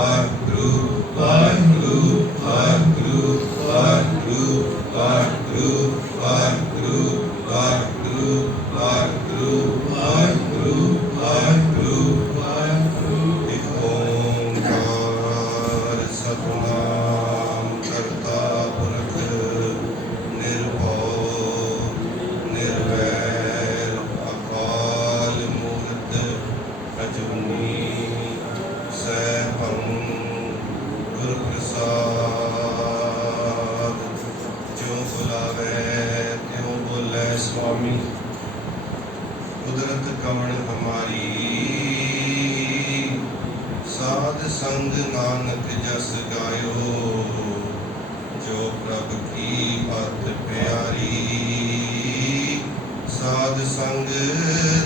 ਵਾਹਿਗੁਰੂ ਵਾਹਿਗੁਰੂ ਵਾਹਿਗੁਰੂ ਵਾਹਿਗੁਰੂ ਵਾਹਿਗੁਰੂ ਵਾਹਿਗੁਰੂ ਵਾਹਿਗੁਰੂ ਵਾਹਿਗੁਰੂ ਵਾਹਿਗੁਰੂ ਵਾਹਿਗੁਰੂ ਵਾਹਿਗੁਰੂ। ਇੱਕ ਓਂਕਾਰ ਸਤਿਨਾਮ ਕਰਤਾ ਪੁਰਖ ਨਿਰਭਉ ਨਿਰਵੈਰ ਅਕਾਲ ਮੂਰਤ ਅਜੂਨੀ ਸੈਭੰ ਗੁਰ ਪ੍ਰਸਾਦ। ਜੋ ਬੁਲਾਵੇ ਤਿਉ ਬੋਲੇ ਸੁਆਮੀ ਕੁਦਰਤ ਕਵਣ ਹਮਾਰੀ। ਸਾਧ ਸੰਗ ਨਾਨਕ ਜਸ ਗਾਇਓ ਜੋ ਪ੍ਰਭ ਕੀ ਅਤ ਪਿਆਰੀ। ਸਾਧ ਸੰਗ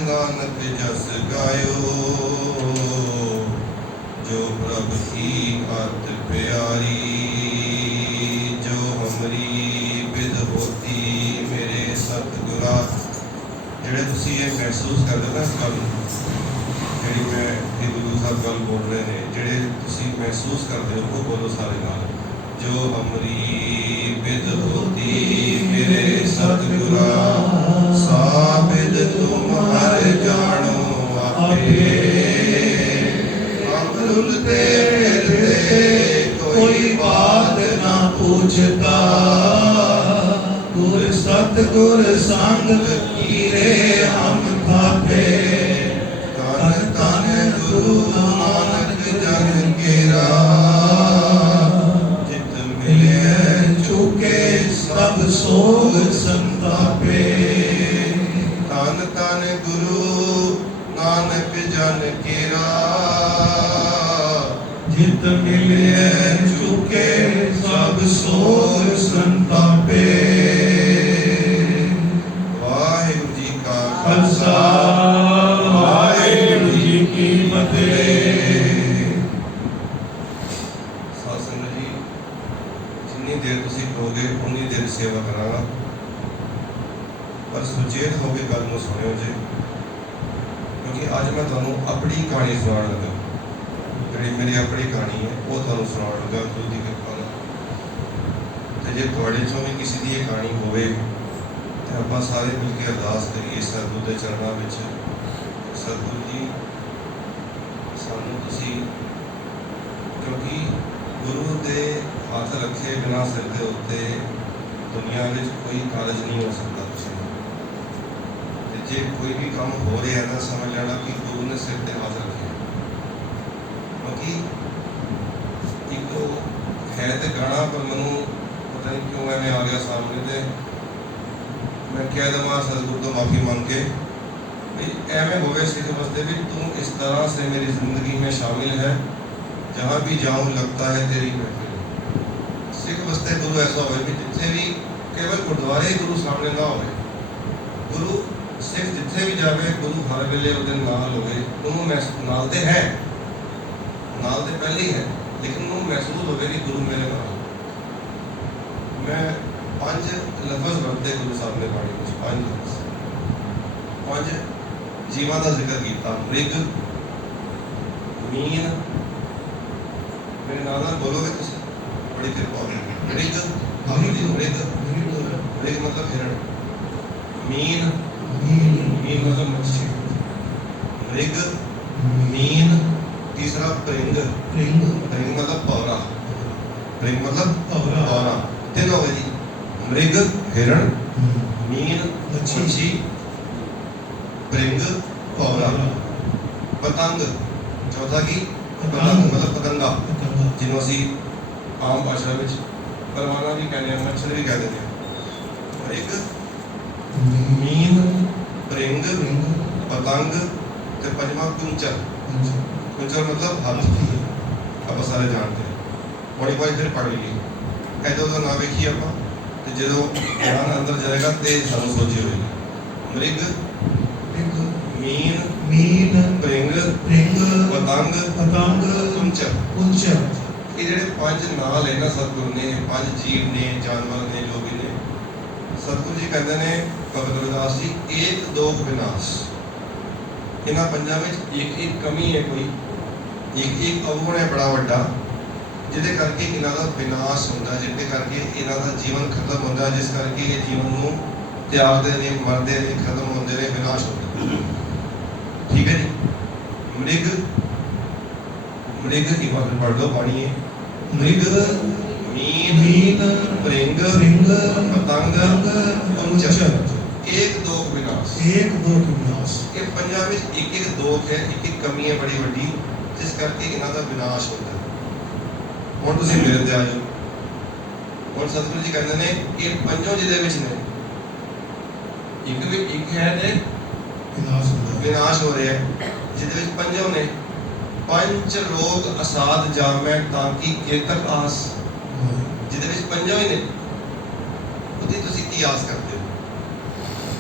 ਨਾਨਕ ਜਸ ਗਾਇਓ जो प्रभ की अत प्यारी। जो हमरी विद होती मेरे सतगुरा। ਜਿਹੜੇ ਤੁਸੀਂ ਇਹ ਮਹਿਸੂਸ ਕਰਦੇ ਹੋ ਨਾ ਇਸ ਗੱਲ ਨੂੰ, ਜਿਹੜੀ ਮੈਂ ਇਹ ਗੁਰੂ ਸਾਹਿਬ ਗੱਲ ਬੋਲ ਰਹੇ ਨੇ, ਜਿਹੜੇ ਤੁਸੀਂ ਮਹਿਸੂਸ ਕਰਦੇ ਹੋ ਉਹ ਬੋਲੋ ਸਾਰੇ ਨਾਲ। ਜੋ ਹਮਰੀ ਵਿਦ ਹੋਤੀ ਮੇਰੇ ਸਤਗੁਰਾ ਸਾਬਿਦ ਤੁਮ ਹਰ ਜਾਣੋ ਆਪੇ। रुलते फिरते कोई बात ना पूछता गुर सतगुर संग कीरे हम खाते। तन तन गुरु नानक जन केरा जित मिले चुके सब सोग संतापे। तन तन गुरु नानक जन केरा जित मिले चुके सब सोग संतापे। वाहिगुरु जी का खालसा वाहिगुरु जी की फतेह। साध संगत जी, जिन्नी देर तुसीं कहोगे उन्नी देर सेवा करांगा, पर सुचेत होकर गल नूं सुणिओ जी, क्योंकि अज मैं तुहानूं अपनी कहानी सुणाउण लगा। ਜਿਹੜੀ ਮੇਰੀ ਆਪਣੀ ਕਹਾਣੀ ਹੈ ਉਹ ਤੁਹਾਨੂੰ ਸੁਣਾਉਣ ਲੱਗਾ ਗੁਰੂ ਦੀ ਕਿਰਪਾ ਨਾਲ। ਅਤੇ ਜੇ ਤੁਹਾਡੇ 'ਚੋਂ ਵੀ ਕਿਸੇ ਦੀ ਇਹ ਕਹਾਣੀ ਹੋਵੇ ਤਾਂ ਆਪਾਂ ਸਾਰੇ ਮਿਲ ਕੇ ਅਰਦਾਸ ਕਰੀਏ ਸਤਿਗੁਰੂ ਦੇ ਚਰਨਾਂ ਵਿੱਚ। ਸਤਿਗੁਰੂ ਜੀ ਸਾਨੂੰ ਤੁਸੀਂ, ਕਿਉਂਕਿ ਗੁਰੂ ਦੇ ਹੱਥ ਰੱਖੇ ਬਿਨਾਂ ਸਿਰ ਦੇ ਉੱਤੇ ਦੁਨੀਆ ਵਿੱਚ ਕੋਈ ਕਾਰਜ ਨਹੀਂ ਹੋ ਸਕਦਾ। ਤੁਸੀਂ ਅਤੇ ਜੇ ਕੋਈ ਵੀ ਕੰਮ ਹੋ ਰਿਹਾ ਤਾਂ ਸਮਝ ਲੈਣਾ ਕਿ ਗੁਰੂ ਨੇ ਸਿਰ 'ਤੇ ਹੱਥ ਰੱਖੇ। ਕਿਉਂਕਿ ਇੱਕ ਹੈ ਤੇ ਗਾਣਾ, ਪਰ ਮੈਨੂੰ ਪਤਾ ਨਹੀਂ ਕਿਉਂ ਐਵੇਂ ਆ ਗਿਆ ਸਾਹਮਣੇ, ਤੇ ਮੈਂ ਕਹਿ ਦੇਵਾਂ ਸਤਿਗੁਰੂ ਤੋਂ ਮਾਫੀ ਮੰਗ ਕੇ ਵੀ ਐਵੇਂ ਹੋਵੇ ਸਿੱਖ ਵਸਤੇ ਵੀ ਤੂੰ ਇਸ ਤਰ੍ਹਾਂ ਸੇ ਮੇਰੀ ਜ਼ਿੰਦਗੀ में शामिल है जहाँ भी जाऊँ लगता है तेरी महफिल। सिख वस्ते गुरु ऐसा होवे भी जिथे भी केवल गुरुद्वारे ही गुरु सामने ना होवे। गुरु सिख जिथे भी जावे गुरु हर वेले ਉਹਦੇ ਨਾਲ ਹੋਵੇ। ਉਹਨੂੰ ਨਾਲ ਤੇ ਹੈ, ਨਾਲ ਤੇ ਪਹਿਲੇ ਹੀ ਹੈ, ਲੇਕਿन ਉਹਨੂੰ ਮਹਿਸੂਸ ਹੋਵੇ ਕਿ ਗੁਰੂ ਮੇਰੇ ਨਾਲ। ਮੈਂ 5 ਲਫ਼ਜ਼ ਵਰਤੇ ਗੁਰੂ ਸਾਹਿਬ ਨੇ ਬਾਣੀ ਵਿੱਚ, 5 ਜੀਵਾਂ ਦਾ ਜ਼ਿਕਰ ਕੀਤਾ। ਮ੍ਰਿਗ, ਮੀਨ, ਮੇਰੇ ਨਾਲ ਬੋਲੋਗੇ ਤੁਸੀਂ, ਬੜੀ ਕਿਰਪਾ ਹੋਵੇਗੀ। ਮ੍ਰਿਗ, ਮ੍ਰਿਗ ਮਤਲਬ ਹਿਰਣ। ਮੀਨ मतलब मच्छी। मृग, मीन, तीसरा प्रिंग मतलब पौरा। प्रिंग मतलब पौरा। तीन हो गए जी, मृग हिरण, मीन मच्छी, प्रिंग पौरा। पतंग चौथा की पतंग मतलब पतंगा, जिन्हों असी आम भाषा में परवाना भी कहते हैं, मच्छर भी कहते हैं। मृग, मीन, प्रिंग, पतंग ते पंजवा कुंचर। कुंचर मतलब हाथी, आप सारे जानते हैं। बड़ी बार फिर पढ़ लीजिए, कहते उसका नाम वेखिए आप, जो ध्यान अंदर जाएगा तो सानू सोची होगी। मृग, मीन, प्रिंग, पतंग, कुंचर। ये जो 5 नाल है ना सतगुरु ने, 5 जीव ने, जानवर ने, जो भी ने, सतगुरु जी कहते हैं भगत रविदास जी, एक दोख विनाश। इन्हां पंजां विच एक कमी है कोई, एक अवगुण है बड़ा वड्डा, जिहदे करके इन्हां दा विनाश हुंदा, जिहदे करके इन्हां दा जीवन खत्म हुंदा, जिस करके ये जीवन नूं त्यागदे ने, मरदे ने, खत्म होंदे ने, विनाश होंदे। ठीक है जी। मृग मृग एक बार पढ़ लो, पानी है। मृग, मीन, भृंग, पतंग, उच्च, एक दोख विनाश। ये पंजाब विच एक एक दोख है, एक एक कमी है बड़ी वड्डी, जिस करके इन्हां दा विनाश होंदा। हुण तुसीं मेरे ते आ जाओ। हुण सतगुरु जी कहंदे ने ये पंजों जिहदे विच ने, एक है ते विनाश हो रहा है, जिहदे विच पंजों ने। पंच रोग असाध जामै ताकि केतक आस, जिहदे विच पंजों ही ने। उहदी तुसीं की आस करदे हो?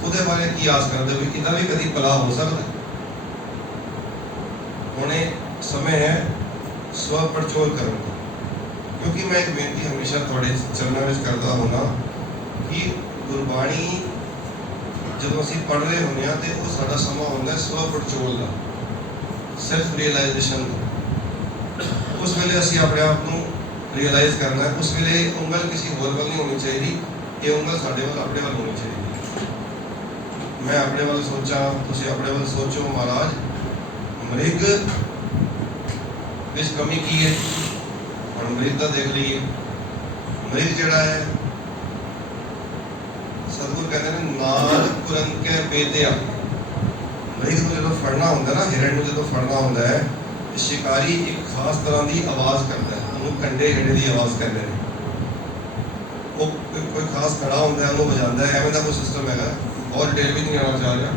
उहदे बारे की आस करदे हो कि इहदा भी कदी भला हो सकदा? हुण समय है स्व पड़चोल करन दा, क्योंकि मैं एक बेनती हमेशा तुहाडे चरणों विच करदा हुंदा कि गुरबाणी जदों असीं पढ़ रहे होंदे हां ते ओह साडा समां हुंदा स्व पड़चोल दा, सेल्फ रियलाइजेशन दा। उस वेले असीं अपने आप नूं रियलाइज करना है। उस वेले उंगल किसी होर वल नहीं होनी चाहिए, ये उंगल साडे वल अपने वल होनी चाहिए। मैं अपने वल सोचा, तुसीं अपने वल सोचो। महाराज मृग विच कमी की है? हुण मृग दा देख लईए। मृग जिहड़ा है, सतगुरु कहते हैं नाद कुरन के बेदिया। मृग को जो फड़ना होंगे ना, हिरण को जो फड़ना होंगे है, शिकारी एक खास तरह की आवाज़ करता है, उन्होंने कंडे हिड़े की आवाज़ करते हैं। वो कोई खास खड़ा होंगे, उन्होंने बजाता है, एवं का कोई सिस्टम है। और डिटेल भी नहीं आना चाह रहा।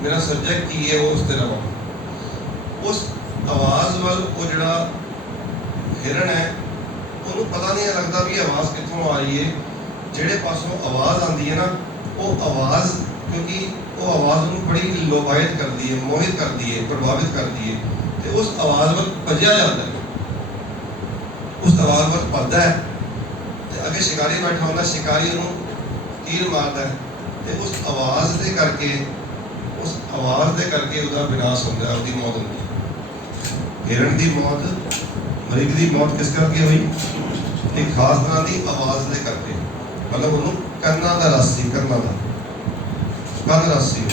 मेरा सब्जेक्ट की है वो उस तरह उस आवाज़ वाल वो जड़ा हिरण है, उन्होंने पता नहीं लगता भी आवाज़ कितों आ रही है। जेड़े पासों आवाज़ आती है ना, वो आवाज़, क्योंकि वो आवाज़ उन्हें बड़ी लोभायित करती है, मोहित करती है, प्रभावित करती है, तो उस आवाज़ वाल भजया जाता है, उस आवाज़ वाल भजदा है। तो अगे शिकारी बैठा होता, शिकारी उन्होंने तीर मारता है, तो उस आवाज़ के करके, उस आवाज़ के करके उसका विनाश होता है, उसकी मौत होती है। हिरण की मौत, मृग की मौत किस करके हुई? एक खास तरह की आवाज़ के करके, मतलब उन्होंने कन्ना का रस सी, कन्ना का कन रस सी,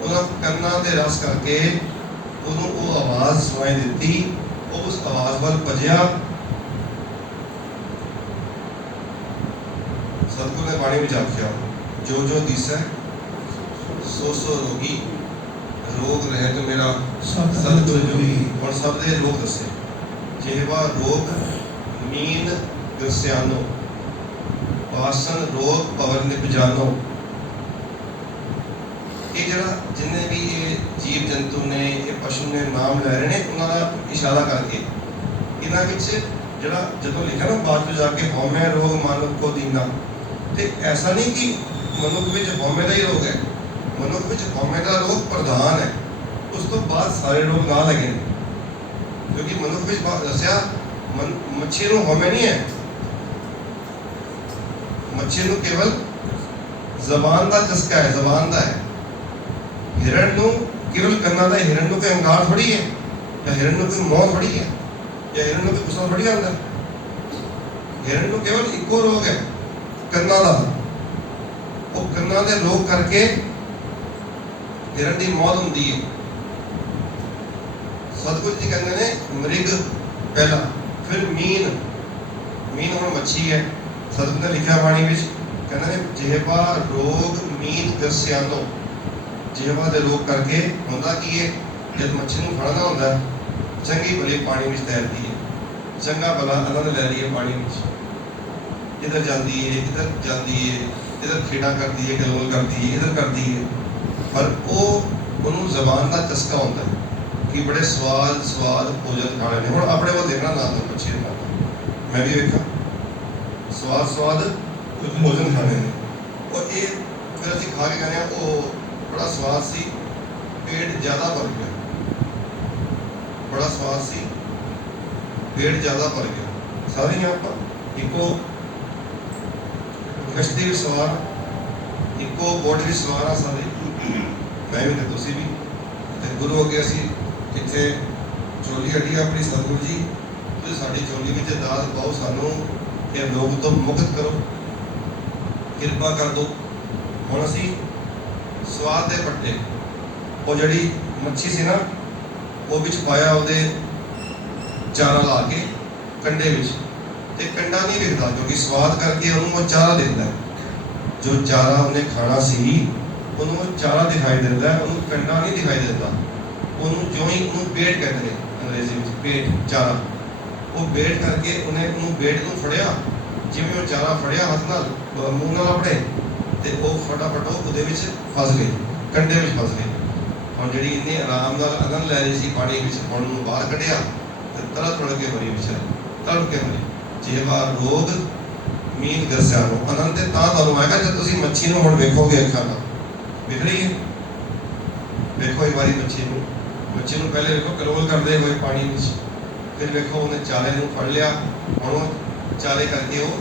उन्होंने कन्ना के रस करके उन्होंने वो आवाज़ सुनाई दी। वो उस आवाज़ वाल भजया। सतगुरु ने बाणी में आख्या, जो जो दिसै सो सो रोगी, रोग रहे तो मेरा सतगुरु जोगी। और सब दे रोग दसे, जेवा रोग मीन ग्रस्यानो, पासन रोग पवर निपजानो। ये जरा जिन्हें भी ये जीव जंतु ने, ये पशु ने नाम लै रहे हैं, उन्होंने इशारा करके इन्हों जरा जो लिखा ना बाद में जाके हौमे रोग मानव को दीना, तो ऐसा नहीं कि मनुख में हौमे का ही रोग है, मनुख में हौमे का रोग प्रधान है, उस तो बाद सारे रोग ना लगे। क्योंकि मनुख में दसिया मच्छी को हौमे नहीं है, मच्छी को केवल जबान का चस्का है, जबान का है। हिरण को केवल करना था, हिरण को कोई अंगार थोड़ी है, या हिरण को कोई मौत थोड़ी है, या हिरण को कोई गुस्सा थोड़ी आता है। हिरण को केवल इको रोग है, कन्ना का। वो कन्ना के रोग करके हिरण की मौत होती है। सतगुरु जी कहते हैं मृग पहला, फिर मीन, मीन हम मच्छी है। सतगुरु ने लिखा बाणी में, कहते हैं जिहवा रोग मीन ग्रस्यानो, जिहवा के रोग करके होंदा की है, जब मच्छी को फड़ना होंदा, चंगी भली पानी में तैरती है, चंगा भला आनंद लै रही है पानी में, इधर जाती है, इधर जाती है, इधर खेड़ा करती है, गलोल करती है, इधर करती है, पर वो उन्होंने जबान का चस्का होता है कि बड़े स्वाद स्वाद भोजन खाने ने। हुण अपने वो देखना ना तो मच्छी का, मैं भी देखा स्वाद स्वाद भोजन खाने ने, और ये फिर असीं खा के कहने वो बड़ा स्वाद सी, पेट ज़्यादा भर गया, बड़ा स्वाद सी, पेट ज़्यादा भर गया। सारी आप इको कश्ती भी सवार, इको बोट भी सवार, सारे मैं भी तो तुसी भी। तो गुरु अगे असीं इत्थे चोली हड्डी अपनी सतगुरु जी तो साड़ी चोली में दात पाओ सानू कि लोग तो मुक्त करो, कृपा कर दो। हुण असी स्वाद के पट्टे वो जड़ी मच्छी सी ना वो विच पाया उहदे चारा ला के कंडे विच ते कंडा नहीं दिखता क्योंकि स्वाद करके उन्होंने वो चारा दिखता है। जो चारा उन्हें खाना सी उन्होंने चारा दिखाई देता है, उन्होंने कंडा नहीं दिखाई देता। उन्होंने जो ही उन्होंने पेट कहते हैं अंग्रेजी में पेट चारा, वो पेट करके उन्हें पेट को फड़िया जिमें वो चारा फड़िया हाथ नाल मूँह नाल अपने ते वो फटाफट वो फस गई कंडे में फस गई। और जी इन्नी आराम नाल अगन लै रही सी पानी में हुण बाहर कढ़िया तो तड़ तड़ के मरी बेचारी तड़ के मरी। जेवा रोग मीन गरसिया आनंद तुहानूं आएगा जब तुसीं मच्छी नूं हुण वेखोगे अखां नाल दिख रही है। देखो एक बारी मच्छी नूं पहले देखो करोल करते हुए पानी में, फिर देखो उन्हें चारे नूं फड़ लिया, हुण चारे करके वो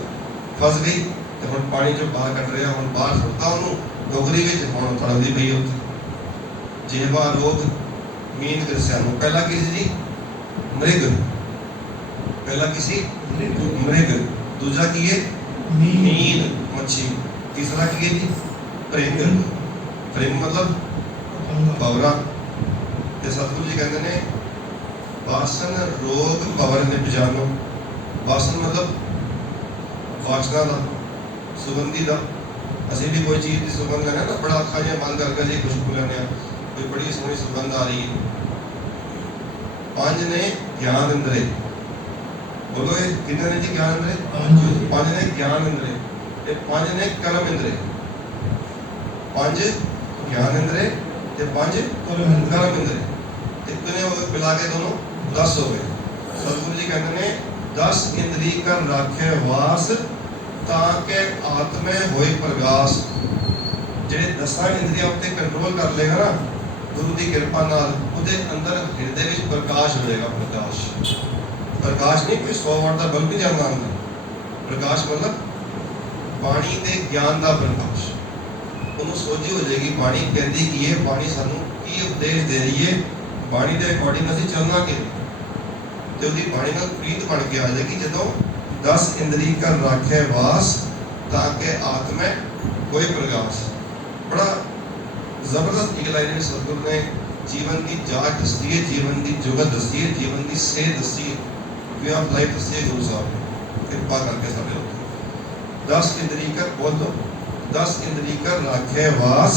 फस गई तो हुण पानी चों बाहर कट रहा, हुण बाहर सुट्टा उन्होंने डोगरी में हुण तड़पदी पई उत्ते। जेवा रोग मीन गरसिया पहला की सी जी मृग, पहला की सी मृग, दूसरा की है मीन मच्छी, तीसरा की है जी परिंग। परिंग मतलब भवरा। सतगुरु जी कहते हैं वासन रोग भवर ने पहचानो। वासन मतलब वासना का सुगंधी का। असं भी कोई चीज़ की सुगंध लेना ना बड़ा अखा जिहा बंद करके जी खुशबू लेने कोई बड़ी सोहनी सुगंध आ रही है। पांच ने ज्ञान इंद्रे, बोलो ये कितने ने जी ज्ञान इंद्रे? पांच ने ज्ञान इंद्रे, पांच ने कर्म इंद्रे। पांच ज्ञान इंद्रे ते पांच कर्म इंद्रे इतने हो गए मिला के दोनों 10 हो गए। सतगुरु जी कहते हैं 10 इंद्री कर राखे वास ताके आत्मे होए प्रगास। जे 10 इंद्रियां उत्ते कंट्रोल कर लेगा ना गुरु की कृपा नाल उहदे अंदर हृदय विच प्रकाश हो जाएगा। प्रकाश प्रकाश नहीं कोई 100 वाट का बल्ब नहीं जलना अंदर। प्रकाश मतलब बाणी के ज्ञान का प्रकाश। उन्होंने सोची हो जाएगी बाणी कहती की है, बाणी सानू की उपदेश दे रही है, बाणी के अकॉर्डिंग असीं चलना किवें ते उहदी बाणी नाल प्रीत बन के आ जाएगी। जदों 10 इंद्री कर राखे वास ताके आत्मे कोई प्रकाश। बड़ा जबरदस्त निकला है सतगुरु ने जीवन की जांच दसी है, जीवन की जुगत दसी है, जीवन की सेहत दसी है, वे ऑफ लाइफ दसी है। गुरु साहब ने कृपा करके साढ़े लोग 10 इंद्री कर बोल दो 10 इंद्री कर राखे वास,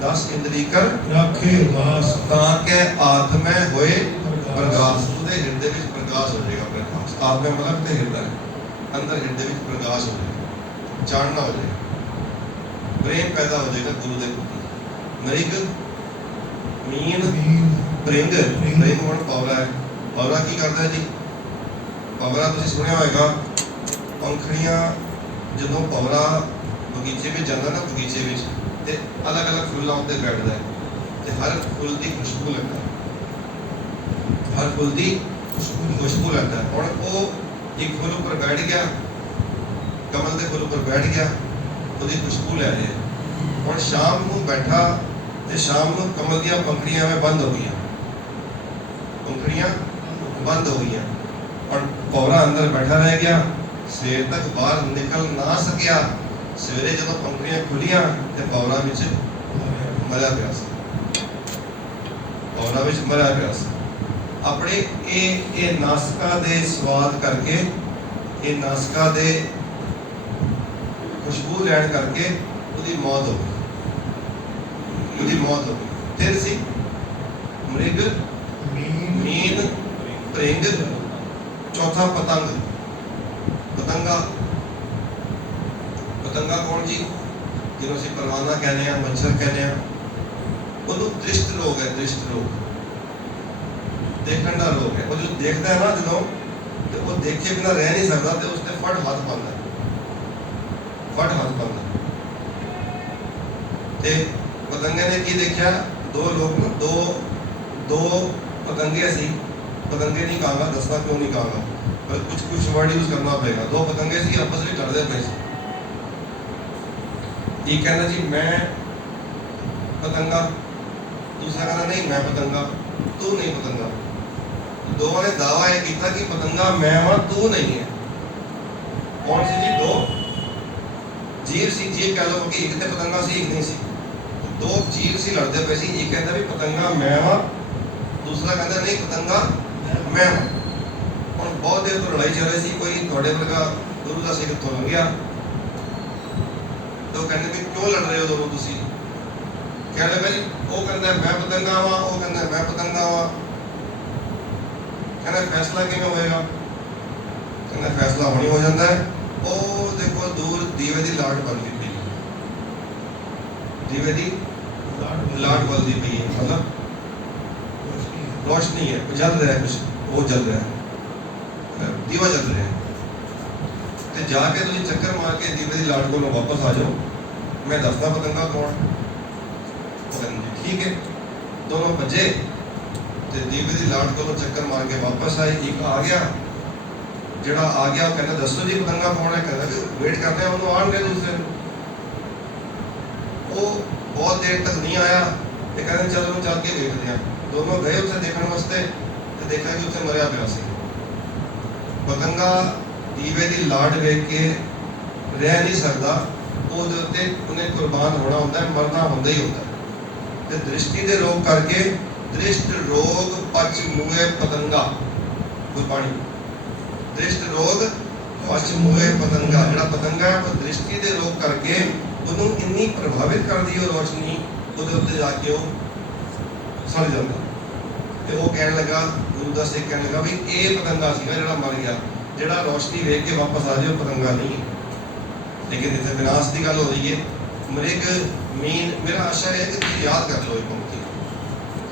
10 इंद्री कर राखे वास ताके आत्मे होए प्रकाश। उहदे हृदय विच प्रकाश हो जाएगा। प्रकाश आत्मा मतलब ते हृदय अंदर हृदय विच प्रकाश हो जाएगा, जानना हो जाएगा, प्रेम पैदा हो जाएगा गुरु के प्रति। मृग मीन परिंग, परिंग हुण पवरा है। पवरा की करता है जी? पवरा तुसीं सुनिया होगा पंखड़ियां जदों पवरा बगीचे में जाता ना बगीचे में ते अलग अलग फुल्लां उत्ते बैठदा है ते हर फुल की खुशबू लगता है, हर फुल की खुशबू लगता है। हुण वो एक फुल उपर बैठ गया, कमल के फुल उपर बैठ गया, उसकी खुशबू लै रहे। हुण शाम को बैठा तो शाम को कमल दियां पंखड़ियां में बंद हो गई, पंखड़ियां बंद हो गई और पौरा अंदर बैठा रह गया। सवेर तक बाहर निकल ना सकिया। सवेरे जो पंखड़ियां खुलियां तो पौरा विच मरिया पिया सी, पौरा विच मरिया पिया सी। अपने ये नासका दे स्वाद करके, ये नासका दे खुशबू लैन करके उसकी मौत हो गई, उसकी मौत हो गई। फिर सी मृग मीन परिंग, चौथा पतंग। पतंगा, पतंगा कौन जी? जिन्हों असीं परवाना कहने हैं, मच्छर कहने हैं। उन्होंने दृष्ट रोग है, दृष्ट रोग देखने का रोग है। वो जो देखता है ना जो तो वो देखे बिना रह नहीं सकता, तो उसने फट हाथ पाता, फट हाथ पाता। ते पतंगे ने की देखा? दो लोग ना दो पतंगे सी, पतंगे नहीं कहांगा, दसना क्यों नहीं कहांगा, पर कुछ वर्ड यूज करना पड़ेगा। दो पतंगे सी आपस में लड़ते पे सी। एक कहना जी मैं पतंगा, दूसरा कहना नहीं मैं पतंगा, तू नहीं पतंगा। दोवां ने दावा यह किया कि पतंगा मैं हाँ तू नहीं है। कौन सी जी? दो जीव सी, जीव कह लो कि एक तो पतंगा सी, एक नहीं सी। दो जीव सी लड़ते पे सी, एक कहता भी पतंगा मैं हाँ, दूसरा कहता नहीं पतंगा मैं हाँ। और बहुत देर तो लड़ाई चल रही थी, कोई थोड़े वर्गा गुरु का सिख इतों लंघिया तो कहने भी क्यों लड़ रहे हो दोनों तुसी? कहने भाई वो कहता मैं पतंगा वा, वो कहता मैं पतंगा वा। कहना फैसला किमें होएगा? कहना फैसला होनी हो जाता है। वो देखो दूर दीवे की लाट बलती पई, दीवे की लाट बलती पई है, मतलब रोशनी है, जल रहा है कुछ, वो जल रहा है, दीवा जल रहा है। तो जाके तुम चक्कर मार के दीवे की लाट को वापस आ जाओ, मैं दसना पतंगा कौन। ठीक है, दोनों भजे तो दीवे की लाट को चक्कर मार के वापस आए। एक आ गया, जड़ा आ गया वो कहना दसो जी पतंगा कौन है। कहना भी वेट करते हैं उन्होंने आन गए दूसरे। वो बहुत देर तक नहीं आया तो कहते चलो चल के देखते हैं। दोनों गए उसे देखने वास्ते तो देखा कि उसे मरिया पिया सी। पतंगा दीवे की लाट वेख के रह नहीं सकता, उन्हें कुर्बान होना होता है, मरना होंदा ही होता है। तो दृष्टि के रोग करके दृष्ट रोग पच मुए पतंगा, गुरबाणी दृष्ट रोग पच मुए पतंगा। जड़ा पतंगा है वो दृष्टि के रोग करके उन्होंने इन्नी प्रभावित कर दी वो रोशनी, उहदे उत्ते जाके वो सड़ जाता। तो वो कहने लगा, गुरु का सिख कहने लगा भी ये पतंगा सीगा जड़ा मर गया, जड़ा रोशनी वेख के वापस आ जाए पतंगा नहीं है। लेकिन इतने विनाश की गल हो रही है। मृग मीन, मेरा आशा है कि तुम याद कर लो ये पंक्ति,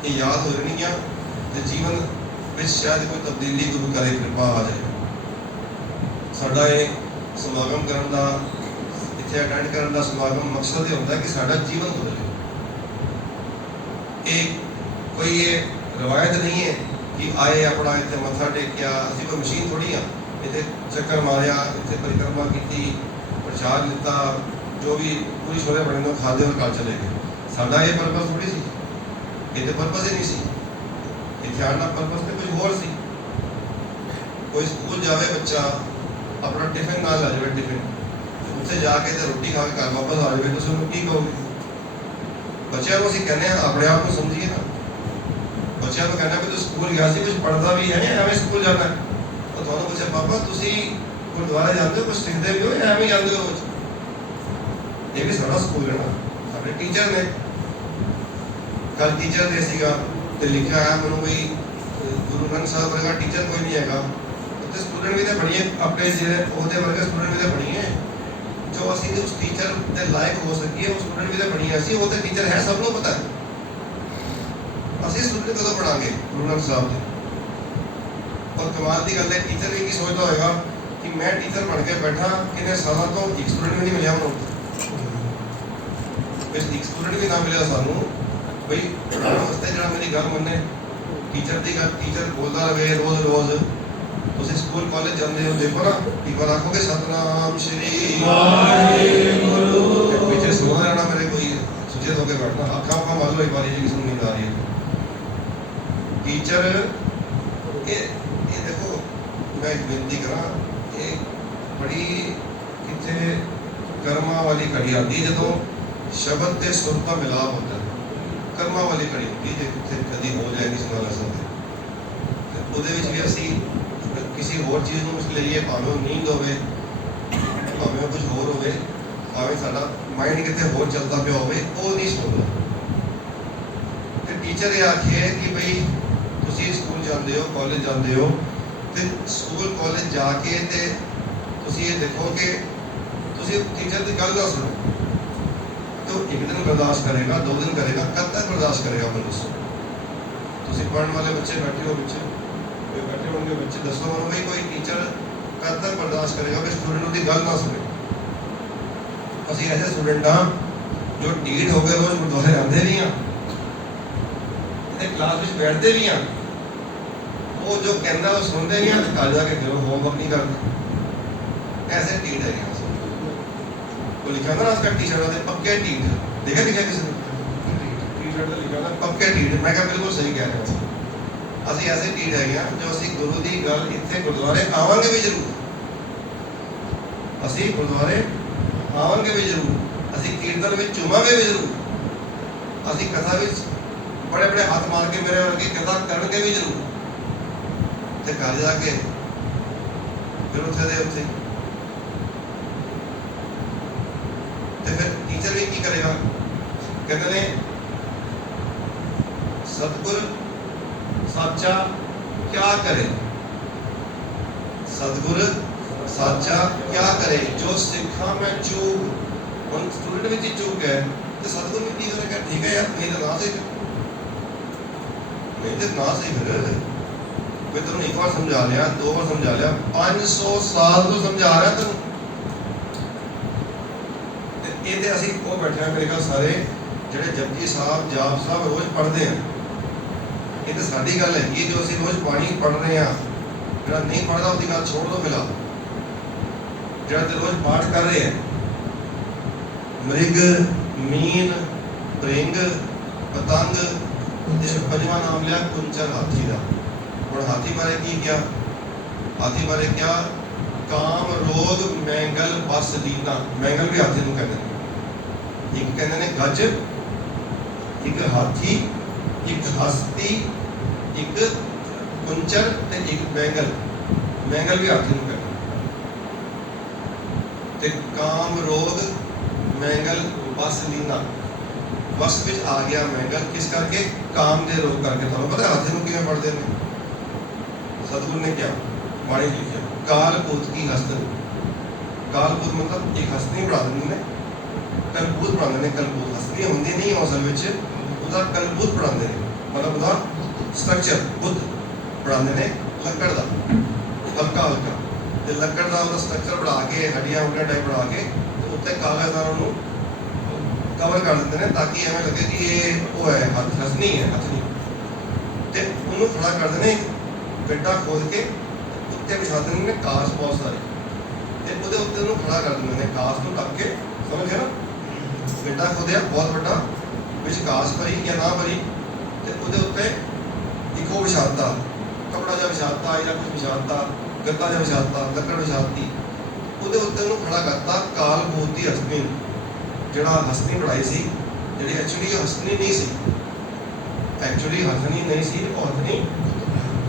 ये याद हो रही है तो जीवन में शायद कोई तब्दीली गुरु करे, कृपा आ जाए। साडा ये समागम करने का, इतने अटेंड करने का समागम मकसद ये होता है कि साडा जीवन बदले। एक कोई ये रवायत नहीं है कि आए अपना इतने मत्था टेकिया, असं कोई मशीन थोड़ी हाँ, इतने चक्कर मारिया, इतने परिक्रमा की, प्रचार दिता, जो भी पूरी छोले बने तो खाते और घर चले गए। साडा ये पर्पज थोड़ी सी, ये तो पर्पज ही नहीं सी। इतने आने का पर्पज तो कुछ होर सी। कोई स्कूल जावे बच्चा, अपना टिफिन ना ला जाए, टिफिन उत्थे जाके तो रोटी खा के घर वापस आ जाए, तो उसको की कहोगे? बच्चों को कहने अपने आप को समझिए ना। बच्चों को कहना भी तू स्कूल गया सी, कुछ पढ़ता भी है, एवं स्कूल जाना है। तो थोड़ा पूछे पापा तुसी गुरुद्वारे जाते हो, कुछ सीखते भी हो, एवं जाते हो रोज? ये भी सारा स्कूल है ना। अपने टीचर ने कल टीचर डे सीगा तो लिखा है मैं भाई गुरु नानक साहब वर्गा टीचर कोई नहीं है। तो स्टूडेंट भी तो बनी अपने जो वर्गे स्टूडेंट भी तो बनी है, जो असी उस टीचर के लायक हो सकी है, वो स्टूडेंट भी तो बनी है। असी वो तो टीचर है, सब लोग पता है। असी स्टूडेंट कदों पढ़ांगे गुरु नानक साहब के? और कमाल की गल है, टीचर भी सोचता होगा कि मैं टीचर बन के बैठा कितने सालों तो एक स्टूडेंट भी नहीं मिला उन्होंने, एक स्टूडेंट भी ना मिला सानू भाई पढ़ाने वास्ते जरा मेरी गल मन्ने। टीचर की गल टीचर बोलता रहे रोज रोज। तुम स्कूल कॉलेज जाते हो, देखो ना एक बार आखोगे सतनाम श्री वाहिगुरु, पीछे सोना रहना मेरे कोई सुचेत होकर बैठना, अखा उखा मान लो एक बार, ये किसी नींद आ रही है। टीचर ये देखो, मैं एक बेनती करा, ये बड़ी कितने कर्मा वाली घड़ी आती है जो शब्द के सुर का मिलाप होता है। कर्मा वाली घड़ी होती है जो कभी हो जाए किसी नाल असर वो भी असी किसी होर चीज़ को उसके लिए भावें नींद होवे, भावें कुछ होर होवे, भावें साडा माइंड कितने होर चलता पिया होवे, वो नहीं सुनता। तो टीचर ये आखे कि भाई तुसी स्कूल जाते हो, कॉलेज जाते हो, तो स्कूल कॉलेज जाके ते तुसी ये देखो कि तुसी टीचर की गल ना सुनो। तो एक दिन बर्दाश्त करेगा, 2 दिन करेगा, कब तक बर्दाश्त करेगा अपन दसो? तुसी पढ़ने वाले बच्चे बैठे हो, बच्चे बैठे होंगे, बच्चे दसो मनो भाई कोई टीचर कब तक बर्दाश्त करेगा कि स्टूडेंट की गल ना सुने? असं ऐसे स्टूडेंट हाँ जो ढीठ हो गए रोज गुरुद्वारे आते भी हाँ, क्लास में बैठते भी हाँ, वो जो कहना वो सुनते नहीं हैं, कल जाके फिर होमवर्क नहीं करते। ऐसे ढीठ है यहाँ तो लिखा था ना उसका टी शर्ट होते पक्के ढीठ, देखा लिखा किसी ने टी शर्ट लिखा था पक्के ढीठ। मैं क्या बिल्कुल सही कह रहा हूँ। ਅਸੀਂ ਐਸੇ ਢੀਠ ਹੈਗੇ ਹਾਂ ਜੋ ਅਸੀਂ ਗੁਰੂ ਦੀ ਗੱਲ ਇੱਥੇ ਗੁਰਦੁਆਰੇ ਆਵਾਂਗੇ ਵੀ ਜ਼ਰੂਰ, ਅਸੀਂ ਗੁਰਦੁਆਰੇ ਆਵਾਂਗੇ ਵੀ ਜ਼ਰੂਰ, ਅਸੀਂ ਕੀਰਤਨ ਵਿੱਚ ਝੂਮਾਂਗੇ ਵੀ ਜ਼ਰੂਰ, ਅਸੀਂ ਕਥਾ ਵਿੱਚ ਬੜੇ ਬੜੇ ਹੱਥ ਮਾਰ ਕੇ ਮੇਰੇ ਵਰਗੇ ਕਥਾ ਕਰਨਗੇ ਵੀ ਜ਼ਰੂਰ, ਤੇ ਘਰ ਜਾ ਕੇ ਫਿਰ ਉੱਥੇ ਦੇ ਉੱਥੇ ਤੇ ਫਿਰ ਟੀਚਰ ਵੀ ਕੀ ਕਰੇਗਾ? ਕਹਿੰਦੇ ਨੇ सतगुर साचा क्या करे, सतगुर साचा क्या करे जो सिखा मैं चूक। हम स्टूडेंट में ही चूक गए तो सतगुर ने की करेगा? ठीक है यार, नहीं तो ना सही, नहीं तो ना सही। फिर तुम एक बार समझा लिया, 2 बार समझा लिया, 500 साल तो समझा रहा तुम। ये तो असी वो बैठे हैं मेरे ख्याल सारे ਜਿਹੜੇ ਜਪਜੀ ਸਾਹਿਬ ਜਾਪ ਸਾਹਿਬ ਰੋਜ਼ ਪੜ੍ਹਦੇ ਆ, ਇਹ ਤਾਂ ਸਾਡੀ ਗੱਲ ਹੈਗੀ ਜੋ ਅਸੀਂ ਰੋਜ਼ ਬਾਣੀ ਪੜ੍ਹ ਰਹੇ ਹਾਂ। ਜਿਹੜਾ ਨਹੀਂ ਪੜ੍ਹਦਾ ਉਹਦੀ ਗੱਲ ਛੋੜ ਦਿਓ ਫਿਲਹਾਲ। ਜਿਹੜਾ ਤੇ ਰੋਜ਼ ਪਾਠ ਕਰ ਰਹੇ ਹੈ, ਮ੍ਰਿਗ ਮੀਨ ਭ੍ਰਿੰਗ ਪਤੰਗ ਤੇ ਪੰਜਵਾਂ ਨਾਮ ਲਿਆ ਕੁੰਚਰ ਹਾਥੀ ਦਾ। ਹੁਣ ਹਾਥੀ ਬਾਰੇ ਕੀ ਕਿਹਾ? ਹਾਥੀ ਬਾਰੇ ਕਿਹਾ ਕਾਮ ਰੋਗ ਮੈਂਗਲ ਬਸ ਲੀਨਾ। ਮੈਂਗਲ ਵੀ ਹਾਥੀ ਨੂੰ ਕਹਿੰਦੇ ਨੇ। ਇੱਕ ਕਹਿੰਦੇ ਨੇ ਗੱਜ, ਇੱਕ ਹਾਥੀ, ਇੱਕ ਹਸਤੀ, ਇੱਕ ਕੁੰਚਰ ਤੇ ਇੱਕ ਮੈਂਗਲ। ਮੈਂਗਲ ਵੀ ਹਾਥੀ ਨੂੰ ਕਹਿੰਦੇ ਤੇ ਕਾਮ ਰੋਗ ਮੈਂਗਲ ਬਸ ਲੀਨਾ। ਵਸ ਵਿੱਚ ਆ ਗਿਆ ਮੈਂਗਲ, ਕਿਸ ਕਰਕੇ? ਕਾਮ ਦੇ ਰੋਗ ਕਰਕੇ। ਤੁਹਾਨੂੰ ਪਤਾ ਹਾਥੀ ਨੂੰ ਕਿਵੇਂ ਪੜ੍ਹਦੇ ਨੇ? ਸਤਿਗੁਰੂ ਨੇ ਕਿਹਾ ਬਾਣੀ ਲਿਖਿਆ ਕਾਲ ਭੂਤ ਕੀ ਹਸਤਨ। ਕਾਲ ਭੂਤ ਮਤਲਬ ਇੱਕ ਹਸਤੀ ਬਣਾ ਦਿੰਦੇ ਨੇ, ਕਲਪੂਤ ਬਣਾਉਂਦੇ ਨੇ। ਕਲਪੂਤ ਹਸਤੀਆਂ ਹੁੰਦੀਆਂ ਨਹੀਂ ਅਸਲ ਵਿੱਚ, ਉਹਦਾ ਕਲਪੂਤ ਬਣਾਉਂਦੇ ਨੇ, ਮਤਲਬ ਉਹਦਾ ਸਟਰਕਚਰ ਬੁੱਧ ਬਣਾਉਂਦੇ ਨੇ ਲੱਕੜ ਦਾ, ਹਲਕਾ ਹਲਕਾ ਤੇ ਲੱਕੜ ਦਾ ਉਹਦਾ ਸਟਰਕਚਰ ਬਣਾ ਕੇ ਹੱਡੀਆਂ ਉੱਡਿਆਂ ਟਾਈਪ ਬਣਾ ਕੇ ਤੇ ਉੱਤੇ ਕਾਗਜ਼ ਨਾਲ ਉਹਨੂੰ ਕਵਰ ਕਰ ਦਿੰਦੇ ਨੇ ਤਾਂ ਕਿ ਐਵੇਂ ਲੱਗੇ ਕਿ ਇਹ ਉਹ ਹੈ ਹਸਨੀ ਹੈ, ਹਸਨੀ। ਤੇ ਉਹਨੂੰ ਖੜਾ ਕਰਦੇ ਨੇ, ਗੱਡਾ ਖੋਦ ਕੇ ਉੱਤੇ ਵਿਛਾ ਦਿੰਦੇ ਨੇ ਕਾਸ ਬਹੁਤ ਸਾਰੇ, ਤੇ ਉਹਦੇ ਉੱਤੇ ਉਹਨੂੰ ਖੜਾ ਕਰ ਦਿੰਦੇ ਨੇ ਕਾਸ ਨੂੰ ਢੱਕ ਕੇ। ਸਮਝ ਗਿਆ ਨਾ? ਗੱਡਾ ਖੋਦਿਆ ਬਹੁਤ ਵੱਡਾ, ਵਿੱਚ ਕਾਸ ਭਰੀ ਜਾਂ ਨਾ ਭਰੀ, ਤੇ ਉਹਦੇ ਉੱਤੇ ਇੱਕੋ ਵਿਛਾਤਾ, ਕੱਪੜਾ ਜਿਹਾ ਵਿਛਾਤਾ ਜਾਂ ਕੁਝ ਵਿਛਾਤਾ, ਗੱਦਾ ਜਿਹਾ ਵਿਛਾਤਾ, ਲੱਕੜ ਵਿਛਾਤੀ, ਉਹਦੇ ਉੱਤੇ ਉਹਨੂੰ ਖੜਾ ਕਰਤਾ ਕਾਲ ਭੂਤ ਦੀ ਹਸਤੀ। ਜਿਹੜਾ ਹਸਤੀ ਬਣਾਈ ਸੀ, ਜਿਹੜੀ ਐਕਚੁਅਲੀ ਹਸਤੀ ਨਹੀਂ ਸੀ, ਐਕਚੁਅਲੀ ਹਸਤੀ ਨਹੀਂ ਸੀ, ਉਹ ਹਸਤੀ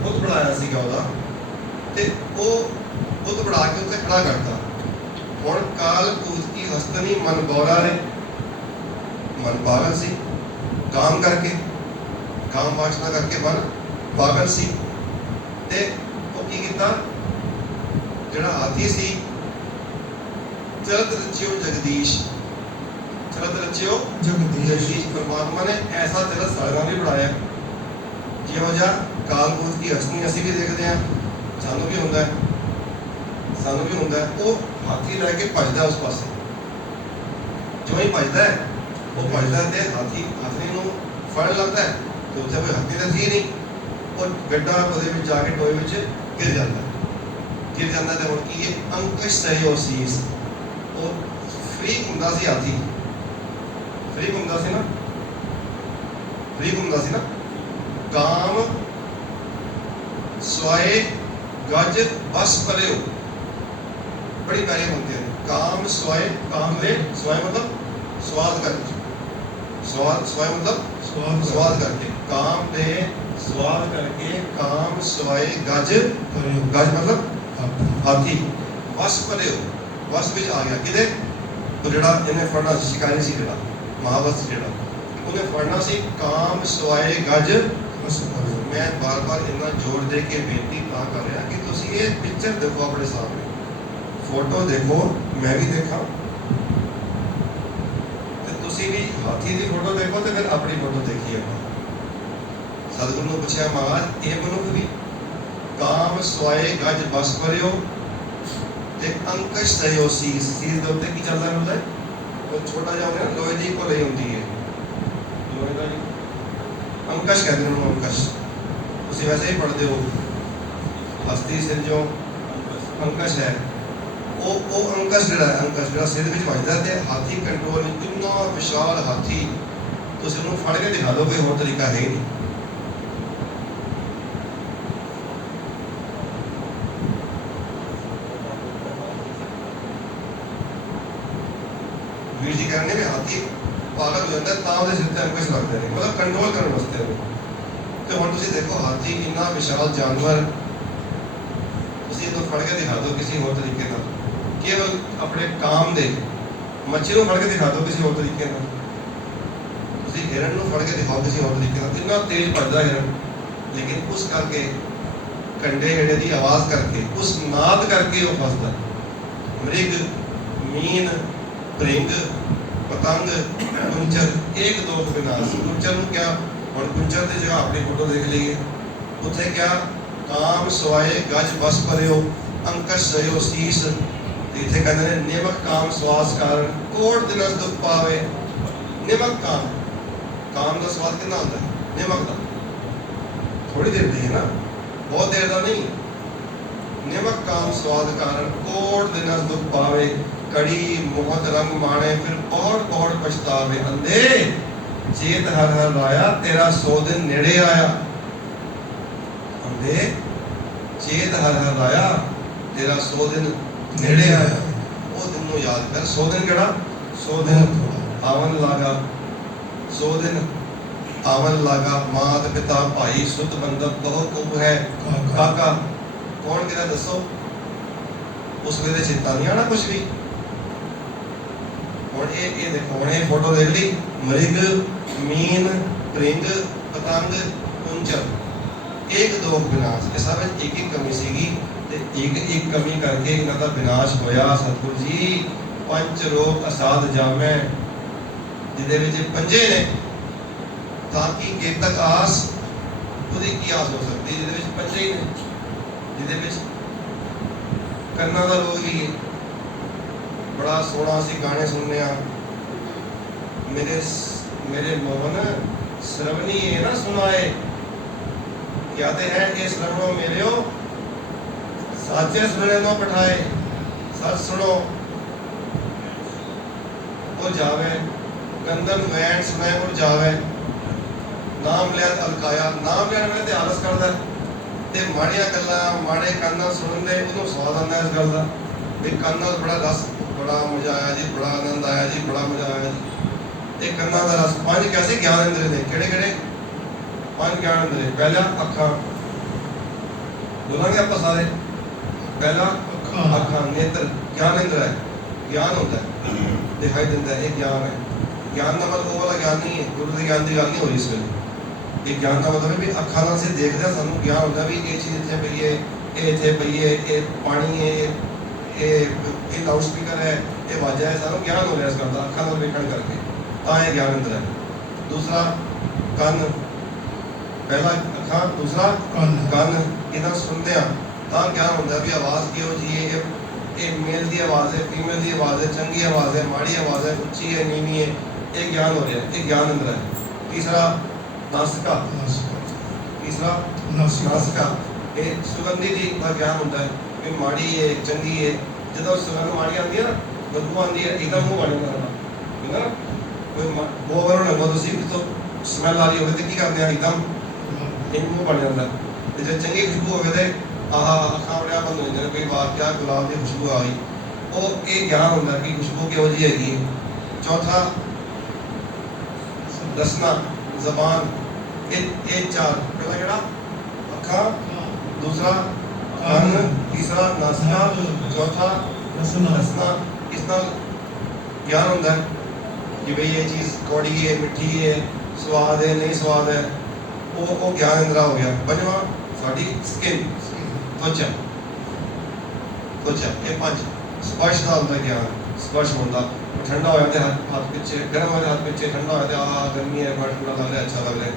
ਖੁਦ ਬਣਾਇਆ ਸੀਗਾ ਉਹਦਾ, ਤੇ ਉਹ ਖੁਦ ਬਣਾ ਕੇ ਉੱਤੇ ਖੜਾ ਕਰਤਾ। ਹੁਣ ਕਾਲ ਭੂਤ ਕੀ ਹਸਤਨੀ ਮਨ ਗੌਰਾ ਰੇ, ਮਨ ਪਾਗਲ ਸੀ ਕਾਮ ਕਰਕੇ, ਕਾਮ ਵਾਸਨਾ ਕਰਕੇ ਮਨ ਪਾਗਲ ਸੀ। ਤੇ ਉਹ ਕੀ ਕੀਤਾ? ਜਿਹੜਾ ਹਾਥੀ ਸੀ, ਚਲਤ ਰਚਿਓ ਜਗਦੀਸ਼, ਚਲਤ ਰਚਿਓ ਜਗਦੀਸ਼। ਪਰਮਾਤਮਾ ਨੇ ਐਸਾ ਚਲਤ ਸਾਡੇ ਨਾਲ ਵੀ ਬਣਾਇਆ, ਜਿਹੋ ਜਿਹਾ ਕਾਲ ਭੂਤ ਕੀ ਹਸਤਨੀ ਅਸੀਂ ਵੀ ਦੇਖਦੇ ਹਾਂ, ਸਾਨੂੰ ਵੀ ਹੁੰਦਾ ਹੈ, ਸਾਨੂੰ ਵੀ ਹੁੰਦਾ ਹੈ। ਉਹ ਹਾਥੀ ਲੈ ਕੇ ਭੱਜਦਾ ਉਸ ਪਾਸੇ, ਜਿਵੇਂ ਹੀ ਭੱਜਦਾ ਹੈ ਉਹ ਭੱਜਦਾ ਤੇ ਹਾਥੀ ਨੂੰ ਫੜ ਲੱਗਦਾ ਹੈ, ਤੇ ਉੱਥੇ ਕੋਈ ਹਾਥੀ ਤਾਂ ਸੀ ਨਹੀਂ, ਉਹ ਗੱਡਾ ਉਹਦੇ ਵਿੱਚ ਜਾ ਕੇ ਟੋਏ ਵਿੱਚ ਗਿਰ ਜਾਂਦਾ ਤੇ ਹੁਣ ਕੀ ਹੈ? ਅੰਕਸ਼ ਸਹਿਯੋਸੀਸ। ਉਹ ਫ੍ਰੀ ਘੁੰਮਦਾ ਸੀ ਹਾਥੀ, ਫ੍ਰੀ ਘੁੰਮਦਾ ਸੀ ਨਾ, ਫ੍ਰੀ ਘੁੰਮਦਾ ਸੀ ਨਾ। ਕਾਮ ਸਵਾਏ ਗੱਜ ਬਸ ਪਰਿਓ, बड़ी प्यारे बनते हैं। काम स्वाय, काम ले, स्वाय मतलब स्वाद करके, स्वाद, स्वाय मतलब स्वाद करके, काम ले स्वाद करके, काम स्वाय गज, गज मतलब हाथी। वस परे हो, वस ਵਿੱਚ ਆ ਗਿਆ ਕਿਤੇ? ਉਹ ਜਿਹੜਾ ਇਹਨੇ ਫੜਨਾ ਸੀ, ਸ਼ਿਕਾਰੀ ਸੀ ਜਿਹੜਾ ਮਹਾਵਤ ਜਿਹੜਾ, ਉਹਨੇ ਫੜਨਾ ਸੀ ਕਾਮ ਸਵਾਏ ਗਜ ਵਸ ਪਰੇ। ਮੈਂ ਬਾਰ-ਬਾਰ ਇੰਨਾ ਜ਼ੋਰ ਦੇ ਕੇ ਬੇਨਤੀ ਤਾਂ ਕਰ ਰਿਹਾ ਕਿ ਤੁਸੀਂ ਇਹ ਪਿਕਚਰ ਦੇਖੋ ਆਪਣੇ ਸਾਹਮਣੇ, फोटो देखो, मैं भी देखा, तो तुसी भी हाथी की फोटो देखो तो फिर अपनी फोटो देखिए। सतगुरु ने पूछा महाराज ये मनुख भी काम स्वाए गज बस भरियो ते अंकश सहियो सीस। सीस के उत्ते की चलता होता है? वो छोटा जिहा होता है, लोहे की कोलई होती है, लोहे का अंकश कहते हैं उन्होंने, अंकश। तुसी वैसे ही पढ़ते हो, हस्ती सिर जो अंकश है, ਉਹ ਅੰਕਸ਼ ਜਿਹੜਾ ਹੈ, ਅੰਕਸ਼ ਜਿਹੜਾ ਸਿਰ ਵਿੱਚ ਵੱਜਦਾ ਤੇ ਹਾਥੀ ਕੰਟਰੋਲ ਵਿੱਚ, ਕਿੰਨਾ ਵਿਸ਼ਾਲ ਹਾਥੀ, ਤੁਸੀਂ ਉਹਨੂੰ ਫੜ ਕੇ ਦਿਖਾ ਦਿਓ, ਕੋਈ ਹੋਰ ਤਰੀਕਾ ਹੈ ਨਹੀਂ। ਵੀਰ ਜੀ ਕਹਿੰਦੇ ਵੀ ਹਾਥੀ ਪਾਗਲ ਹੋ ਜਾਂਦਾ ਤਾਂ ਉਹਦੇ ਸਿਰ ਤੇ ਅੰਕੁਸ਼ ਲੱਗਦੇ ਨੇ, ਮਤਲਬ ਕੰਟਰੋਲ ਕਰਨ ਵਾਸਤੇ ਉਹਨੂੰ। ਤੇ ਹੁਣ ਤੁਸੀਂ ਦੇਖੋ ਹਾਥੀ ਇੰਨਾ ਵਿਸ਼ਾਲ ਜਾਨਵਰ, ਤੁਸੀਂ ਇਹਨੂੰ ਫੜ ਕੇ ਦਿਖਾ ਦਿਓ ਕਿਸੇ ਹੋਰ ਤਰੀਕੇ ਨਾਲ, ਕੇਵਲ ਆਪਣੇ ਕਾਮ ਦੇ। ਮੱਛੀ ਨੂੰ ਫੜ ਕੇ ਦਿਖਾ ਦਿਓ ਕਿਸੇ ਹੋਰ ਤਰੀਕੇ ਨਾਲ, ਤੁਸੀਂ ਹਿਰਨ ਨੂੰ ਫੜ ਕੇ ਦਿਖਾਓ ਕਿਸੇ ਹੋਰ ਤਰੀਕੇ ਨਾਲ, ਇੰਨਾ ਤੇਜ਼ ਭੱਜਦਾ ਹਿਰਨ। ਲੇਕਿਨ ਉਸ ਕਰਕੇ ਕੰਡੇ ਜਿਹੜੇ ਦੀ ਆਵਾਜ਼ ਕਰਕੇ, ਉਸ ਨਾਦ ਕਰਕੇ ਉਹ ਫਸਦਾ। ਮ੍ਰਿਗ, ਮੀਨ, ਭ੍ਰਿੰਗ, ਪਤੰਗ, ਕੁੰਚਰ, ਇੱਕ ਦੋ ਵਿਨਾਸ਼। ਕੁੰਚਰ ਨੂੰ ਕਿਹਾ, ਹੁਣ ਕੁੰਚਰ ਦੀ ਜਗ੍ਹਾ ਆਪਣੀ ਫੋਟੋ ਦੇਖ ਲਈਏ, ਉੱਥੇ ਕਿਹਾ ਕਾਮ ਸਵਾਏ ਗਜ ਬਸ ਪਰਿਓ ਅੰਕਸ਼ ਸਇਓ ਸੀਸ। ਤੇ ਇੱਥੇ ਕਹਿੰਦੇ ਨੇ ਨਿਮਕ ਕਾਮ ਸਵਾਸ ਕਾਰਨ ਕੋਟ ਦਿਨਸ ਦੁਖ ਪਾਵੇ। ਨਿਮਕ ਕਾਮ, ਕਾਮ ਦਾ ਸਵਾਦ ਕਿੰਨਾ ਹੁੰਦਾ ਹੈ? ਨਿਮਕ ਦਾ, ਥੋੜੀ ਦੇਰ ਦੀ ਹੈ ਨਾ, ਬਹੁਤ ਦੇਰ ਦਾ ਨਹੀਂ। ਨਿਮਕ ਕਾਮ ਸਵਾਦ ਕਾਰਨ ਕੋਟ ਦਿਨਸ ਦੁਖ ਪਾਵੇ, ਕੜੀ ਮੋਹਤ ਰੰਗ ਮਾਣੇ ਫਿਰ ਪੌੜ ਪੌੜ ਪਛਤਾਵੇ। ਅੰਧੇ ਚੇਤ ਹਰ ਹਰ ਰਾਇਆ ਤੇਰਾ 100 ਦਿਨ ਨੇੜੇ ਆਇਆ। ਅੰਧੇ ਚੇਤ ਹਰ ਹਰ ਰਾਇਆ ਤੇਰਾ 100 ਦਿਨ ਨੇੜੇ ਆਇਆ। ਉਹ ਦਿਨ ਨੂੰ ਯਾਦ ਕਰ। 100 ਦਿਨ ਕਿਹੜਾ? 100 ਦਿਨ ਆਵਨ ਲਾਗਾ, 100 ਦਿਨ ਆਵਨ ਲਾਗਾ। ਮਾਤ ਪਿਤਾ ਭਾਈ ਸੁਤ ਬੰਧਪ ਕਹੋ ਕੁਬ ਹੈ ਕਾਕਾ। ਕੌਣ ਕਿਹਦਾ ਦੱਸੋ? ਉਸ ਵੇਲੇ ਚੇਤਾ ਨਹੀਂ ਆਣਾ ਕੁਛ ਵੀ। ਹੁਣ ਇਹ ਦੇਖੋ, ਹੁਣ ਇਹ ਫੋਟੋ ਦੇਖ ਲਈ, ਮ੍ਰਿਗ, ਮੀਨ, ਭ੍ਰਿੰਗ, ਪਤੰਗ, ਕੁੰਚਰ, ਇੱਕ ਦੋ ਵਿਨਾਸ਼। ਇਹ ਸਭ ਇੱਕ ਇੱਕ ਕਮੀ ਸੀਗੀ ਤੇ ਇੱਕ ਇੱਕ ਕਮੀ ਕਰਕੇ ਇਹਨਾਂ ਦਾ ਵਿਨਾਸ਼ ਹੋਇਆ। ਸਤਿਗੁਰੂ ਜੀ ਪੰਜ ਰੋਗ ਅਸਾਧ ਜਾਮੈ, ਜਿਹਦੇ ਵਿੱਚ ਪੰਜੇ ਨੇ, ਤਾਂ ਕਿ ਕੇਤਕ ਆਸ, ਉਹਦੀ ਕੀ ਆਸ ਹੋ ਸਕਦੀ ਜਿਹਦੇ ਵਿੱਚ ਪੰਜੇ ਹੀ ਨੇ। ਜਿਹਦੇ ਵਿੱਚ ਕੰਨਾਂ ਦਾ ਰੋਗ ਹੀ ਹੈ। ਬੜਾ ਸੋਹਣਾ ਅਸੀਂ ਗਾਣੇ ਸੁਣਨੇ ਆ, ਮੇਰੇ ਮੋਹਨ ਸਰਵਣੀ ਇਹ ਨਾ ਸੁਣਾਏ, कहते हैं ये श्रवणो मेलियो साचे सुने नो पठाए। सच सुनो वो जावे, गंदम वैन सुने वो जावे। नाम लिया अलकाया, नाम लेने में आलस करता ते माड़िया गल्लां माड़े कान नाल सुनन दे उन्होंने स्वाद आंदा इस गल दा भी कान नाल बड़ा रस, बड़ा मजा आया जी, बड़ा आनंद आया जी, बड़ा मजा आया जी। ये कान दा रस। पांच कैसे ज्ञान इंद्र ने, केड़े केड़े पांच ज्ञान इंद्र। पहला अखां, बोलांगे आप सारे। पहला अखां, नेत्र ज्ञान इंद्र है, ज्ञान होता है, दिखाई देता है, ये ज्ञान है। ज्ञान का मतलब वो वाला ज्ञान नहीं है, गुरु के ज्ञान की गल नहीं हो रही इस वेले। ये ज्ञान का मतलब है भी अखां नाल असीं देखदे हां, सानूं ज्ञान होता भी ये चीज़ इत्थे पई है, ये इत्थे पई है, ये पानी है, ये लाउड स्पीकर है, ये वाजा है, सानूं ज्ञान हो रहा है इस गल दा अखां नाल वेखण करके, तां ये ज्ञान इंद्र है। दूसरा कन, पहला अखां, दूसरा कन, इन्हां सुनदे हां तां ज्ञान होंदा भी आवाज़ किहो जी है, ये मेल की आवाज़ है, फीमेल की आवाज़ है, चंगी आवाज़ है, माड़ी आवाज़ है, उच्ची है, नीवी है, ये ज्ञान हो रहा है, ये ज्ञान इंद्र है। तीसरा नासिका, तीसरा नासिका, ये सुगंधी जी का ज्ञान होता है कि माड़ी है, चंगी है। जो सुगंध माड़ी आती है ना, बदबू आती है, एकदम मुँह बन जाता है ना, कोई वो अगर उन्हें बहुत उसी तो स्मैल आ रही होगी तो की करते हैं, एकदम एक मुँह बन जाता है। जो चंगी खुशबू हो गए आहा अखां बड़ा बंद हो जाते, कई बार क्या गुलाब की खुशबू आ गई, वो ये ज्ञान होता है कि खुशबू किहो जी हैगी। चौथा दसना, जबान, ये चार। पहला केड़ा अखां, दूसरा कन, तीसरा नासिका, चौथा दसना। इस नाल ज्ञान होता है कि भाई ये चीज़ कौड़ी है, मिठी है, स्वाद है, नहीं स्वाद है, वो ज्ञान इंद्रा हो गया। पंजवां साडी स्किन, त्वचा, त्वचा, ये पांच। स्पर्श का होता है ज्ञान, स्पर्श होता ठंडा हो जाता है हाथ पीछे, गर्म हो जाता हाथ पीछे, ठंडा हो जाता है गर्मी है, बड़ा ठंडा लग रहा है, अच्छा लग रहा है,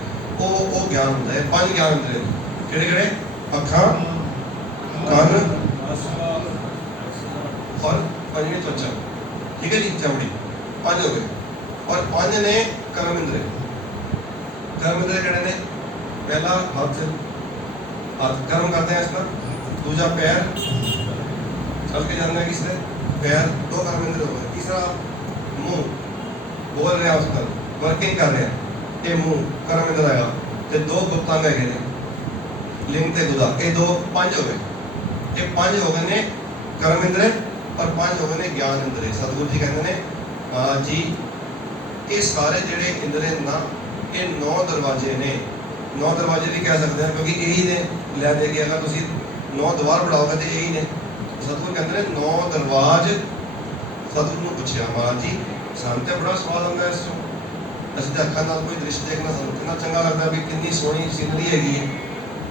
वो ज्ञान होता है। पांच ज्ञान इंद्र केड़े केड़े? अखां, कन और पंजवीं त्वचा, ठीक है जी, चमड़ी, पांच हो गए। और पांच ने कर्म इंद्र। कर्म इंद्र केड़े ने? पहला हाथ, हाथ कर्म करते हैं इसका, दूसरा पैर, चल के जाना है किसने? पैर, दो कर्म इंद्र हो गए। तीसरा मुंह, बोल रहे हैं उसका, वर्किंग कर रहे हैं, ये मुंह कर्म इंद्र आएगा। ते दो गुप्तांग है लिंग ते गुदा, ये दो पांच हो गए। ये पांच हो गए ने कर्म इंद्र और पांच हो गए ने ज्ञान इंद्र। सतगुरु जी कहते हैं महाराज जी ये सारे जिहड़े इंद्र ना ये 9 दरवाजे ने। 9 दरवाजे भी कह सकते हैं क्योंकि यही ने लै दे के अगर तुम 9 द्वार बढ़ाओगे तो यही ने। सतगुरु कहते हैं 9 दरवाज। सतगुरु ने पूछा महाराज जी सानू तो बड़ा स्वाद आता है इस चों, असं तो अखा नाल कोई दृश्य देखना सानू कितना चंगा लगता भी कितनी सोहनी सीनरी हैगी है।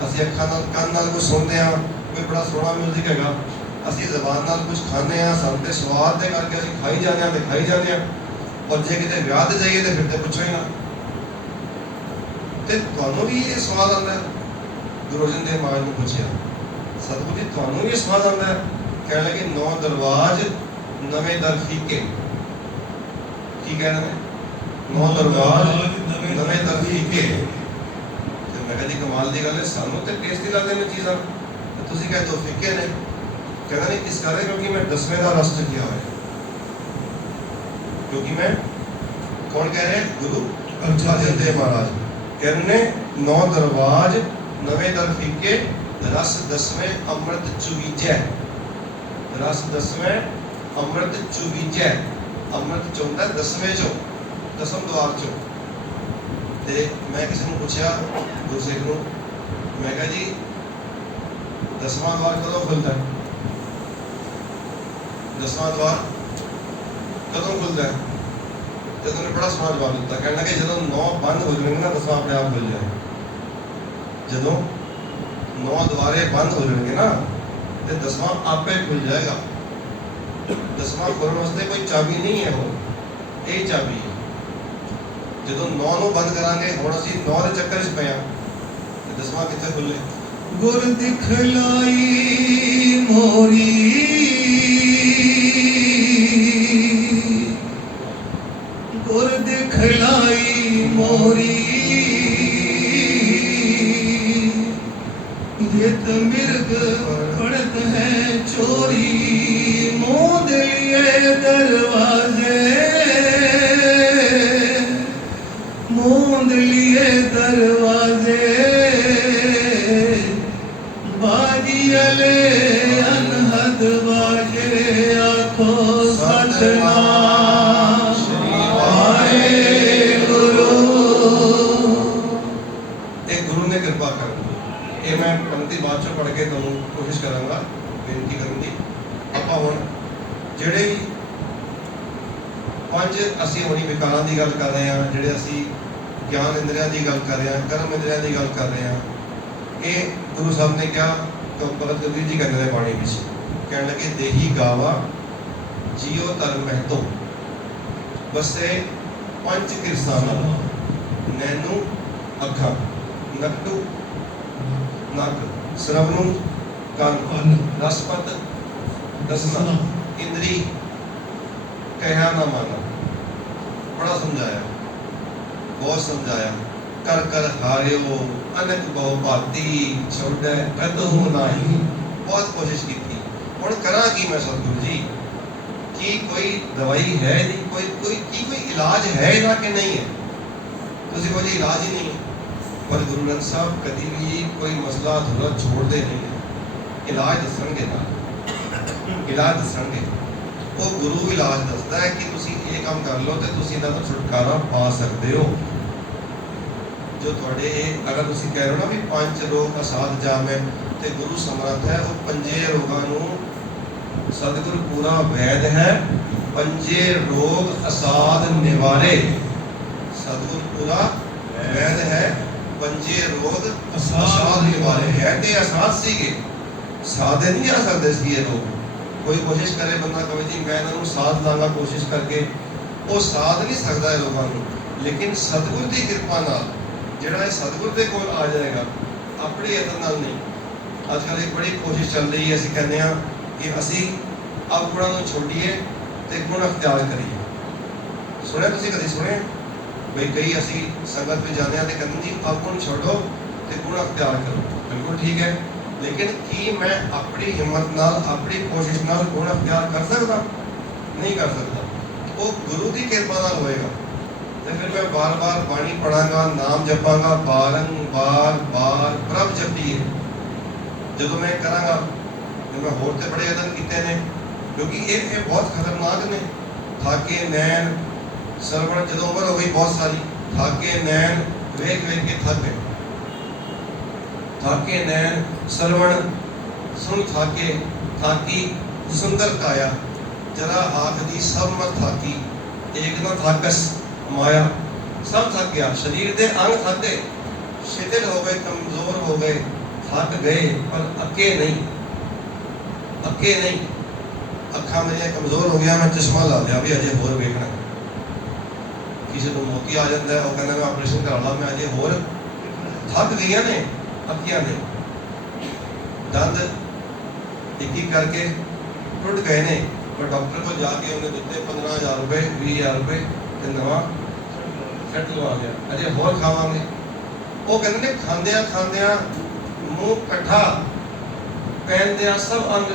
असं अखा नाल कान नाल कुछ सुनते हैं कोई बड़ा सोहना म्यूजिक हैगा, असं जबान नाल कुछ खाने सानू तो स्वाद दे करके असं खाई जाने तो खाई जाने, और जे किते विआह ते जाइए तो फिर तो पुछो ही ना। तो तुहानू भी ये स्वाद आता है? गुरु अर्जन देव महाराज ने पूछा सतगुरु जी तुहानू भी स्वाद आता है? कह लगे 9 दरवाज नवे दर फीके। की कह रहे हैं 9 दरवाज नवे दर फीके। तो मैं कहा जी कमाल की गल है, सानू तो टेस्टी लगते हैं चीज़ा, तुसीं कहते हो फीके ने। कहना नहीं इस कारण क्योंकि मैं 10वें का रस किया हुआ है। क्योंकि मैं कौन कह रहे हैं? गुरु अर्जन देव महाराज कह रहे हैं 9 दरवाज नवे दर फीके रस 10वें अमृत चुवीजै। रस 10वें अमृत चुवीजै। अमृत चौंदा 10वें चो 10वें द्वार चो। ते मैं किसी ने पूछा गुरु सिख नूं, मैं कहा जी 10वां द्वार कदों खुलता है? 10वां द्वार कदों खुलता है? तो उन्होंने बड़ा सोहना जवाब दिता, कहना कि जो 9 बंद हो जाएंगे ना 10वां अपने आप खुल जाए। जो 9 द्वारे बंद हो जाएंगे ना तो 10वां आपे खुल जाएगा। 10वां खोलने वास्ते कोई चाबी नहीं है, वो यही चाबी है। जो 9 नूं बंद करांगे हुण असीं 9 के चक्कर च पए तो 10वां कित्थे खुले? गुर दिखलाई मोरी गुर दिखलाई मोरी जित मिर्ग पड़त है चोरी मोद लिए दरवाजे मोद लिए दरवाजे बाजियले अनहद बाजे आखो सतनाम कृपा कर। ये मैं पंक्ति बाद चो पढ़ के तुहानूं कोशिश करांगा बेनती करन दी। आपां हुण जिहड़े भी 5 असीं होनी विकारां दी गल कर रहे हैं, जिहड़े असीं ज्ञान इंद्रियां दी गल कर रहे हैं, कर्म इंद्रियां दी गल कर रहे हैं, ये गुरु साहब ने कहा तो भगत कबीर जी कहते हैं बाणी विच कहण लगे देही गावा जियो धर्म महतो बसे 5 किरसाना नैनू अखा नकटू नक श्रवणु कान रसपत दसना इंद्री कहा ना माना। बड़ा समझाया, बहुत समझाया। कर कर हारियो अनक बहु भाती छोड़े कदहू नाही। बहुत कोशिश की थी। हुण करा की मैं सतगुरु जी कि कोई दवाई है नहीं, कोई इलाज है ना कि नहीं है? तुसीं बोली इलाज ही नहीं है। पर गुरु ग्रंथ साहब कभी भी कोई मसला अधूरा छोड़ते नहीं है। इलाज दसणगे ना, इलाज दसणगे। वो गुरु इलाज दसदा है कि तुसीं ये काम कर लो तो तुसीं इन्हां तों छुटकारा पा सकते हो। जो थोड़े अगर तुसीं कह रहे हो ना भी 5 रोग असाध जामे तो गुरु समर्थ है वो 5 रोगां नूं सतगुरु पूरा वैद है। 5 रोग असाध निवारे। सतगुरु पूरा वैद है। 5 रोग असाध निवारे है ते असाध सीगे, साधे नहीं आ सकते सी ये रोग। कोई कोशिश करे बंदा कहे जी मैं इन्हां नूं साध लांगा कोशिश करके, वो साध नहीं सकता है लोगों को। लेकिन सतगुरु की कृपा नाल जिहड़ा सतगुरु के कोल आ जाएगा अपने यतन नाल नहीं। आजकल एक बड़ी कोशिश चल रही है, असीं कहते हैं कि असीं अपना नूं छोड़िए ते गुण अख्तियार करिए। सुनिया तुसीं कदी सुने भाई कई असी संगत में जाने तो कहते जी अपने छोड़ो तो गुण अख्तियार करो, बिल्कुल ठीक है। लेकिन की मैं अपनी हिम्मत नाल अपनी कोशिश नाल गुण अख्तियार कर सकता? नहीं कर सकता। वो गुरु की कृपा नाल होएगा। तो फिर मैं बार बार बाणी पढ़ांगा, नाम जपांगा, बारंबार बार प्रभ जपिए। जो मैं करांगा तो मैं होर ते बड़े यतन किए ने, क्योंकि ये बहुत खतरनाक ने। थाके नैन सरवण, जो उम्र हो गई बहुत सारी, थाके नैन वेख वेख के थक गए, थाके नैन सरवण सुन थाके, थाकी सुंदर काया, जरा हाथ दी सब मत थाकी, एक न थाकस माया। सब थक गया, शरीर के अंग थक गए, शिथिल हो गए, कमजोर हो गए, थक गए, पर अके नहीं, अके नहीं। अखा मेरिया कमजोर हो गया, मैं चश्मा ला लिया भी अजे होर वेखना, किसी को मोती आ जाता है, वो कहना मैं ऑपरेशन करा ला, मैं अजे होर थक गई ने, अकिया ने, दंद एक एक करके टुट गए ने, पर डॉक्टर को जाके उन्हें दिते 15,000 रुपए 20,000 रुपए ते नवा सेट लवा गया, अजे होर खावांगे। वो कहते ने खांदिया खांदिया मुंह कट्ठा, पहनदिया सब अंग,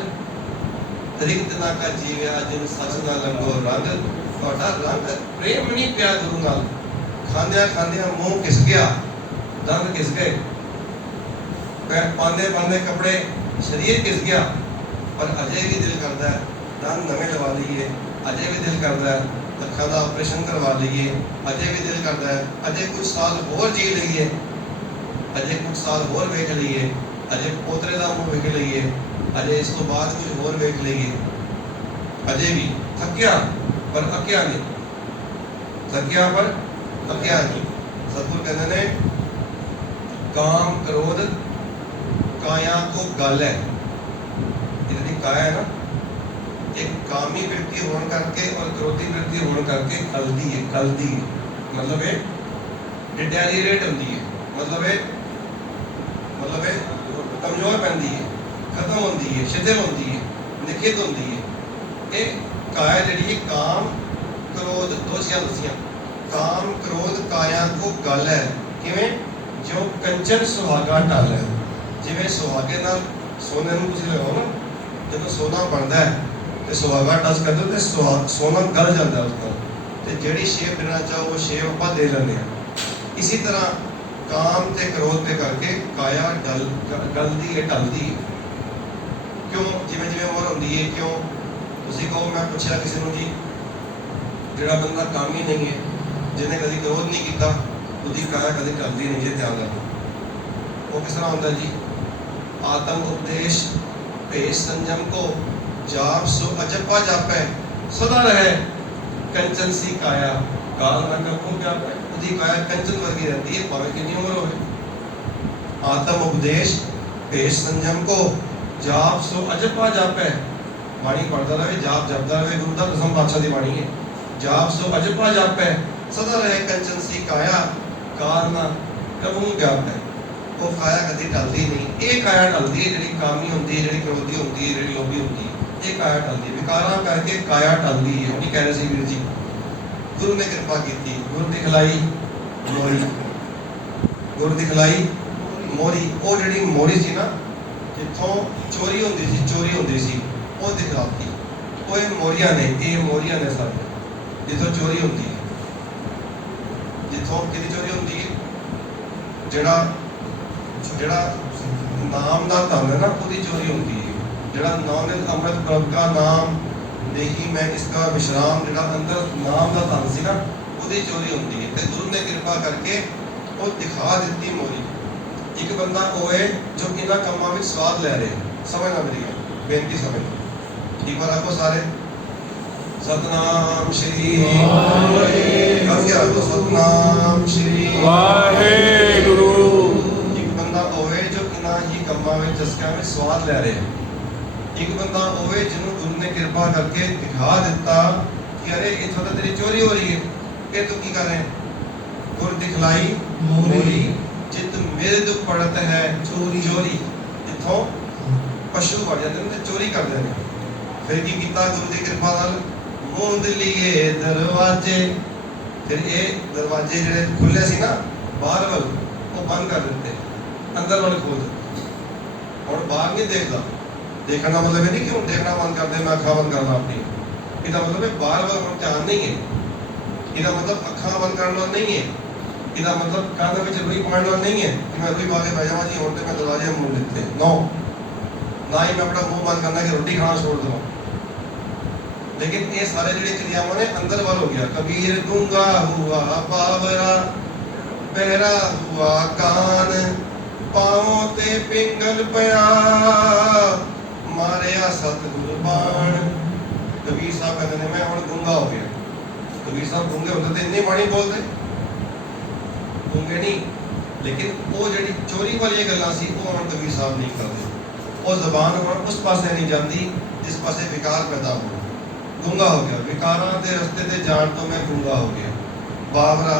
रिक्त ना का जीविया जिन सच ना लंगो रंग, ਤੁਹਾਡਾ रंग प्रेम नहीं पिया गुरु नाल। खांदिया खांदिया मुंह घिस गया, दंद घिस गए, पांदे पांदे कपड़े शरीर घिस गया, पर अजे भी दिल करता है दंद नवे लवा लीए, अजे भी दिल करता है अखा का ऑपरेशन करवा लीए, अजे भी दिल करता है अजे कुछ साल होर जी लीए, अजे कुछ साल होर वेख लीए, अजे पोतरे का मुंह वेख लीए, अजे इस तो बाद कुछ होर वेख लीए, अजे भी थकिया पर अकिया नहीं, थकिया पर अकिया नहीं। सतगुरु कहते ने काम क्रोध काया को गल है, जितनी काया है ना, एक कामी वृत्ति होने करके और क्रोधी वृत्ति होने करके कलदी है, कलदी है मतलब है डिटेरियरेट होती है, मतलब है कमजोर बनती है, खत्म होती है, शिथिल होती है, निखित होती है। ये काया जी काम क्रोध दो चीज़ां दसियां, काम क्रोध काया को गल है, किवें जो कंचन सुहागा टल है, जिवें सुहागे नाल सोने नूं तुसीं लगाओ ना, जदों सोना बनता है तो सुहागा टच कर दो तो सोना गल जाता है उसका, तो जिहड़ी शेप देना चाहो वो शेप आपां दे लैंदे हैं। इसी तरह काम ते क्रोध ते करके काया गलदी है, टलदी है। क्यों? जिवें जिवें उमर होंदी है, क्यों तुसीं कहो, मैं पुछया किसी नूं जी, जिहड़ा बंदा काम ही नहीं है, जिन्हें कभी क्रोध नहीं किया, उसकी काया कभी टलदी नहीं है, ध्यान रखो। वो किस तरह होंदा जी? आत्म उपदेश भेष संयम को जाप सो अजपा जापै, सदा रहे कंचन सी काया, काल ना कभू व्यापै, उसकी काया कंचन वर्गी रहती है, भावे कितनी उम्र हो। आत्म उपदेश भेष संयम को जाप सो अजपा जापै, बाणी पढ़ता रहे, जाप जपता रहे, गुरु दा कसम पातशाह दी बाणी है। जाप सो अजपा जापै, सदा रहे कंचन सी काया, काल ना कभू व्यापै। वो काया कभी टलदी नहीं। ये काया टलदी है जिहड़ी कामी होंदी है, जिहड़ी क्रोधी होंदी है, जिहड़ी लोभी होंदी है, ये काया टलदी है। विकारां करके काया टलदी है। उन्हीं कह रहे सी वीर जी, गुरु ने कृपा की, गुरु दिखलाई मोरी, गुरु दिखलाई मोरी। वो जिहड़ी मोरी सी ना, जिथों चोरी होंदी सी, चोरी होंदी सी, वो दिखलाती। वो ये मोरियां ने सब, जिथों चोरी होंदी है, जिथों किहदी चोरी होंदी है, जिहड़ा नाम का धन है ना, उसकी चोरी होती है। जिहड़ा नानक अमृत प्रभ का नाम देखी मैं इसका विश्राम, जिहड़ा अंदर नाम का धन सी ना, उसकी चोरी होती है। तो गुरु ने कृपा करके वो दिखा दी मोरी। एक बंदा होए जो इन्हां कामां विच स्वाद लै रहे, समझना मेरी गल, बेनती समझ। एक बार आपको सारे सतनाम श्री वाहिगुरू, सतनाम श्री वाहिगुरू। होवे जो इन्हां ही कम्मां विच चस्कियां विच स्वाद लै रहे। एक बंदा होवे जिन्हों गुरु ने कृपा करके दिखा दिता कि अरे इथों तो तेरी चोरी हो रही है, ये तू की कर रहे हैं? गुर दिखलाई मोरी, जित मिर्द पड़त है चोरी, चोरी इथों पशु बढ़ जाते हैं, चोरी करते हैं। फिर की कीता गुरु की कृपा नाल, मूंद लिए दरवाजे। फिर ये दरवाजे जिहड़े खुले सी ना बाहर वाल, वो बंद कर दिते, अंदर वाले खोल दिते। और बाहर नहीं देखता, देखने का मतलब नहीं कि हम देखना बंद कर दे, मैं अखा बंद करना अपनी, इसका मतलब है बाहर वाला हम ध्यान नहीं है, इसका मतलब अखा बंद करना नहीं है, इसका मतलब कान में रुई पाड़ना नहीं है कि मैं रुई पाके बैठा जी होते मैं दरवाजे मुंह लेते नो, ना ही मैं अपना मुंह बंद करना कि रोटी खाना छोड़ दूँ। लेकिन ये सारे जिहड़े क्रियावां ने अंदर वाल हो गया। कबीर गूंगा हुआ बावरा, बहरा हुआ कान, पाँव ते पिंगल पया, मारिया सतगुर बाण। कबीर साहब कहते हैं मैं हुण गूंगा हो गया। कबीर साहब गूंगे होंदे तो इन्नी बाणी बोलते, गूंगे नहीं, लेकिन वो जिहड़ी चोरी वाली गल्लां सी वो हुण कबीर साहब नहीं करते। वो जबान हुण उस पासे नहीं जाती जिस पासे विकार पैदा हो। गूंगा हो गया, विकारां दे रस्ते ते जाण तो मैं गूंगा हो गया। बावरा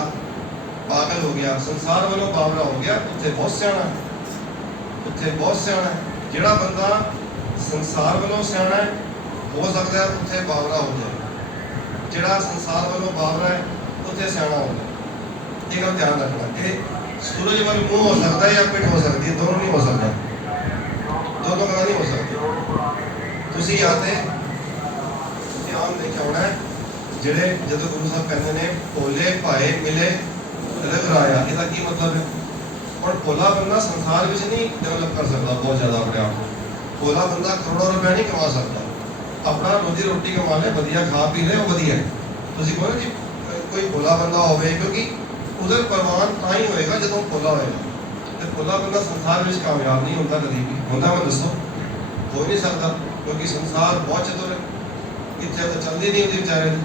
पागल हो गया, संसार वालों बावरा हो गया। उत्थे बहुत सियाणा है, उत्थे बहुत सियाणा है। जिहड़ा बंदा संसार वालों सियाणा है हो सकता है उत्थे बावरा हो जाए, जिहड़ा संसार वालों बावरा है उत्थे सियाणा हो जाए। ये गल ध्यान रखना। ये सूरज वाल मुंह हो सकता है या पिठ हो सकती है, दोनों नहीं हो सकता, दोनों गल्लां नहीं हो सकती। तुसीं आते ध्यान देखिया होना है, जिहड़े जदों गुरु साहब कहते ने भोले भाए मिले रघुराया, इसका की मतलब है? और भोला बंदा संसार विच नहीं डेवलप कर सकता बहुत ज्यादा अपने आप को। भोला बंदा करोड़ों रुपया नहीं कमा सकता, अपना रोजी रोटी कमा ले, वधिया खा पी ले, वो वधिया है। तुसीं कहो ना जी कोई भोला बंदा होवे, क्योंकि उधर प्रमाण तां ही होएगा जदों भोला होएगा। ते भोला बंदा संसार विच कामयाब नहीं होता कभी भी। होंदा मैं दसो? हो ही नहीं सकता, क्योंकि संसार बहुत चतुर है। इत्थे तो चलदी नहीं होती बेचारे दी।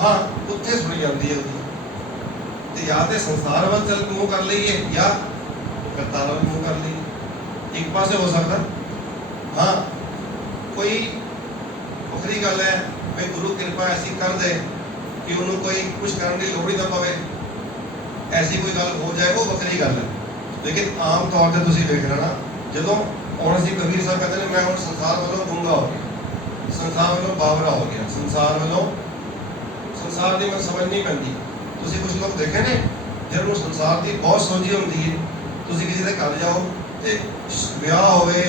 हाँ उत्थे सुनी जाती है उसकी, तो या तो संसार वाल चल मुँह कर लीए या करतार वाल मुँह कर लीए, एक पासे हो सकता। हाँ कोई वखरी गल है भाई गुरु कृपा ऐसी कर दे कि उन्होंने कोई कुछ करने की लोड़ ही ना पवे, ऐसी कोई गल हो जाए वो वखरी गल है। लेकिन आम तौर पर तुसीं वेख लेना जदों हुण असीं कबीर साहब कहते हैं मैं हुण संसार वालों गूंगा हो गया, संसार वालों बावरा हो गया, संसार वालों संसार की मैं समझ नहीं पैंदी। तुसीं कुछ लोग देखे ने जिन्होंने संसार की बहुत सोझी होंदी है, तुसीं किसी के घर जाओ तो विआह होवे,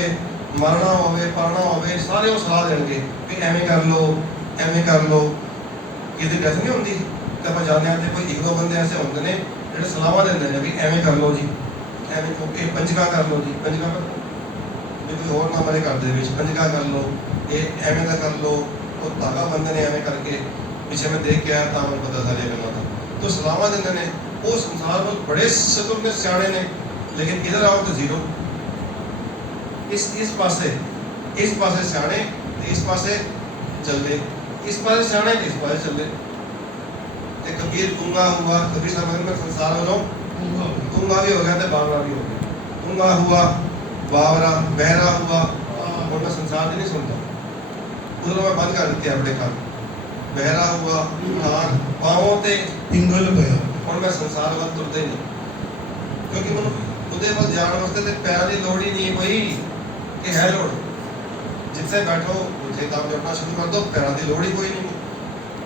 मरना होवे, पढ़ना होवे, सारे वो सलाह देंगे कि एवें कर लो, एवें कर लो। किसी डेथ नहीं होंदी तो आप जाने आते कोई एक दो बंदे ऐसे होंगे ने जो सलाह देंगे ने भी एवें कर लो जी, एवें पंजका कर लो जी, पंजका कर लो भी कोई होर ना मरे घर दे विच, पंजका कर लो, ये एवें का कर लो। वो धागा बंदे ने एवें करके पिछे मैं देख के आया था, मैं पता सारी गल्लां था। तो सलाह देंगे ने वो संसार में बड़े चतुर ने, सियाणे ने, लेकिन इधर आओ तो जीरो। इस पासे सियाणे, इस पासे चले, इस पासे सियाणे, इस पासे चले। ते कबीर गूंगा हुआ, कबीर साहब में संसार वालों गूंगा भी हो गया तो बावरा भी हो गया। गूंगा हुआ बावरा, बहरा हुआ, और मैं संसार की नहीं सुनता, उधर मैं बंद कर दिया अपने काम। बहरा हुआ कान, पाँवों ते पिंगल पया, और मैं संसार वाल तुरदा ही नहीं, क्योंकि मैं उहदे वाल जाण वास्ते ते पैरां दी लोड़ ही नहीं कोई, कि है लोड़ जिथे बैठो उत्थे काम करना शुरू कर दो, पैरां दी लोड़ ही कोई नहीं।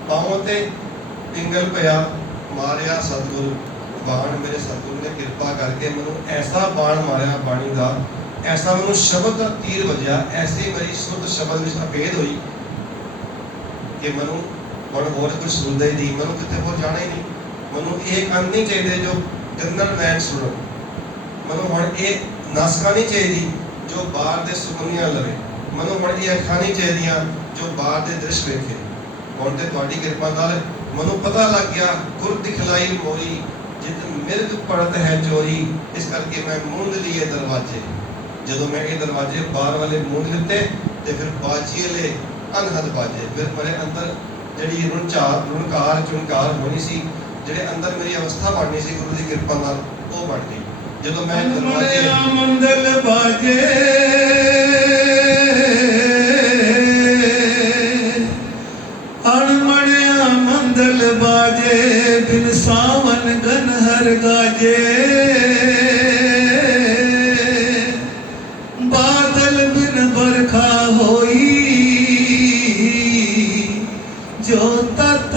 पाँवों ते पिंगल पया, मारिया सतगुर बाण, मेरे सतगुरु ने कृपा करके मैनू ऐसा बाण मारिया बाणी दा, ऐसा मैनू शब्द का तीर वजया, ऐसी मेरी शुद्ध शब्द विच अभेद हुई कि मैनू हुण होर कुछ सुनदा ही नहीं, मैनू किते होर जाना ही नहीं। मैनू ये कंन नहीं चाहिए जो गंदल मैन सुनो, मैनू हुण ये नासका नहीं चाहिए जो बाहर दे सुगंधियां लवे, मैनू हुण ये अखां नहीं चाहिए जो बाहर दे दृश्य वेखे। हुण ते तुहाडी किरपा नाल मैनू पता लग गया, गुर दिखलाई मोरी जित मिर्ग पड़त है चोरी। इस करके मैं मूंद लिए दरवाजे, जदों मैं ये दरवाजे बाहर वाले मूंद लिते तो फिर बाजिए ले अनहद बाजे, फिर मेरे अंदर जिहड़ी रुणकार चुनकार होनी सी, जिहड़े अंदर मेरी अवस्था बननी सी गुरु की कृपा नाल वो बन गई। जदों मैं दरवाजे मंदल बाजे, अणमणिया मंदल बाजे, बिन सावन गन हर गाजे। बादल बिन बरखा होई, जो तत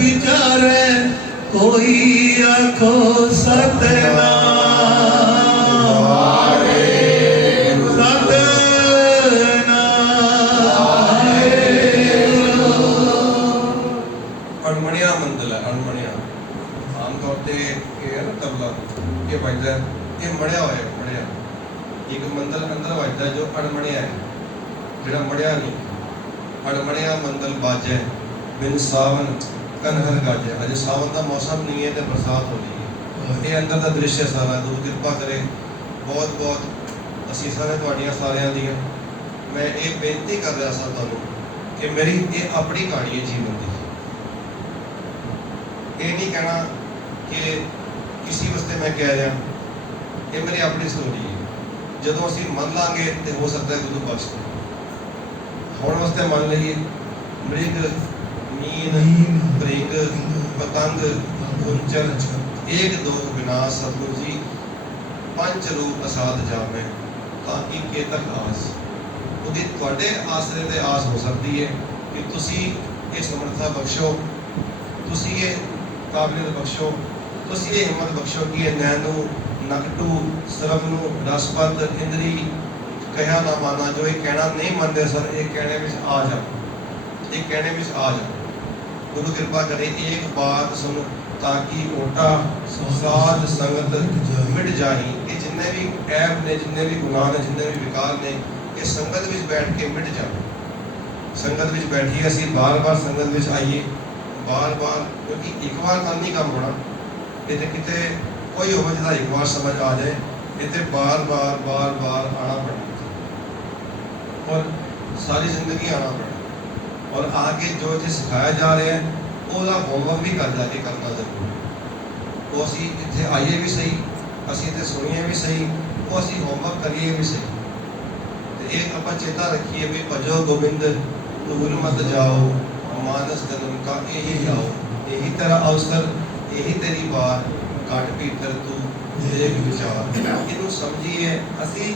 विचारे कोई आखो सतनाम। अणमणिया मंदल है, अणमणिया आमतौर पर ये है ना तबला, ये बजदा है, ये मड़िया होया, मड़िया एक मंदल अंदर बजदा जो अणमणिया है, जिहड़ा मड़िया नहीं। हड़मड़िया मंदल बाजै बिन सावन कनहर गाजै। अजे सावन का मौसम नहीं है तो बरसात हो रही है। ये अंदर का दृश्य सारा गुरु कृपा करे। बहुत बहुत असीसां ने तुहाडियां सारियां दियां। मैं ये बेनती कर रहा सा तुहानूं कि मेरी ये अपनी कहानी है जीवन की। ये नहीं कहना कि किसी वास्ते मैं कह रहा, ये मेरी अपनी स्टोरी है। जदों असीं मन लांगे तो हो सकता है गुरु बख्श दे। हुण वास्ते मान लईए मृग मीन भृंग पतंग गुंचर एक दो विनाश सतगुरु जी पंच रूप असाध जावे ताकि केतक आस। क्योंकि तुहाडे आसरे ते आस हो सकती है कि तुसी ये समर्था बख्शो, तुसी ये काबिलियत बख्शो, तुसी ये हिम्मत बख्शो कि ये नैनू नकटू सरवनू रसपत इंद्री कहा ना माना जो ये कहना नहीं मनते सर, ये कहने में आ जाओ, ये कहने में आ जाओ। गुरु कृपा करे एक बात सुन ताकि ओटा साध संगत मिट जाही। ये जिन्ने भी ऐब ने, जिन्ने भी गुनाह ने, जिन्ने भी विकार ने, ये संगत में बैठ के मिट जाए। संगत में बैठिए, असी बार बार संगत में आइए, बार बार, क्योंकि एक बार मन नहीं काम होना। ये कितने कोई हो जिदा एक बार समझ आ जाए, ये बार बार बार बार आना पड़ेगा और सारी जिंदगी आना पड़ेगा। और आगे जो चीज़ सिखाया जा रहा है ਉਹਦਾ होमवर्क भी कर जाके करना जरूरी है। वो असी इतने आइए भी सही, असी इतने सुनिए भी सही, वो असी होमवर्क करिए भी सही। तो एक आप चेता रखिए भी भजो गोबिंद दूर मत जाओ, मानस जन्म का यही जाओ, यही तेरा अवसर, यही तेरी बार, घट भीतर तू एक विचार। इनू समझिए, असी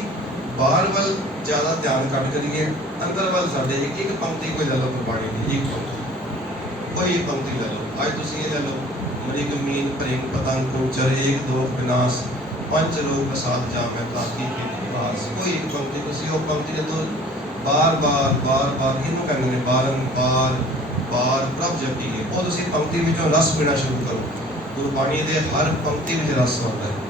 बाहर वाल ज़्यादा ध्यान घट करिए, अंदर वाल साडे एक पंक्ति कोई ले लो गुरबाणी की, एक पंक्ति कोई एक पंक्ति ले लो। आज तुम ये ले लो मृग मीन भृंग पतंग गुंचर एक दो विनाश पंच रोग प्रसाद जामे ताकि आस। कोई एक पंक्ति तुम वो पंक्ति जो बार बार बार बार इनू कहते हैं बारंबार बार प्रभ जपी है। वो तुम पंक्ति में रस पीना शुरू करो। गुरबाणी के हर पंक्ति में रस आता है।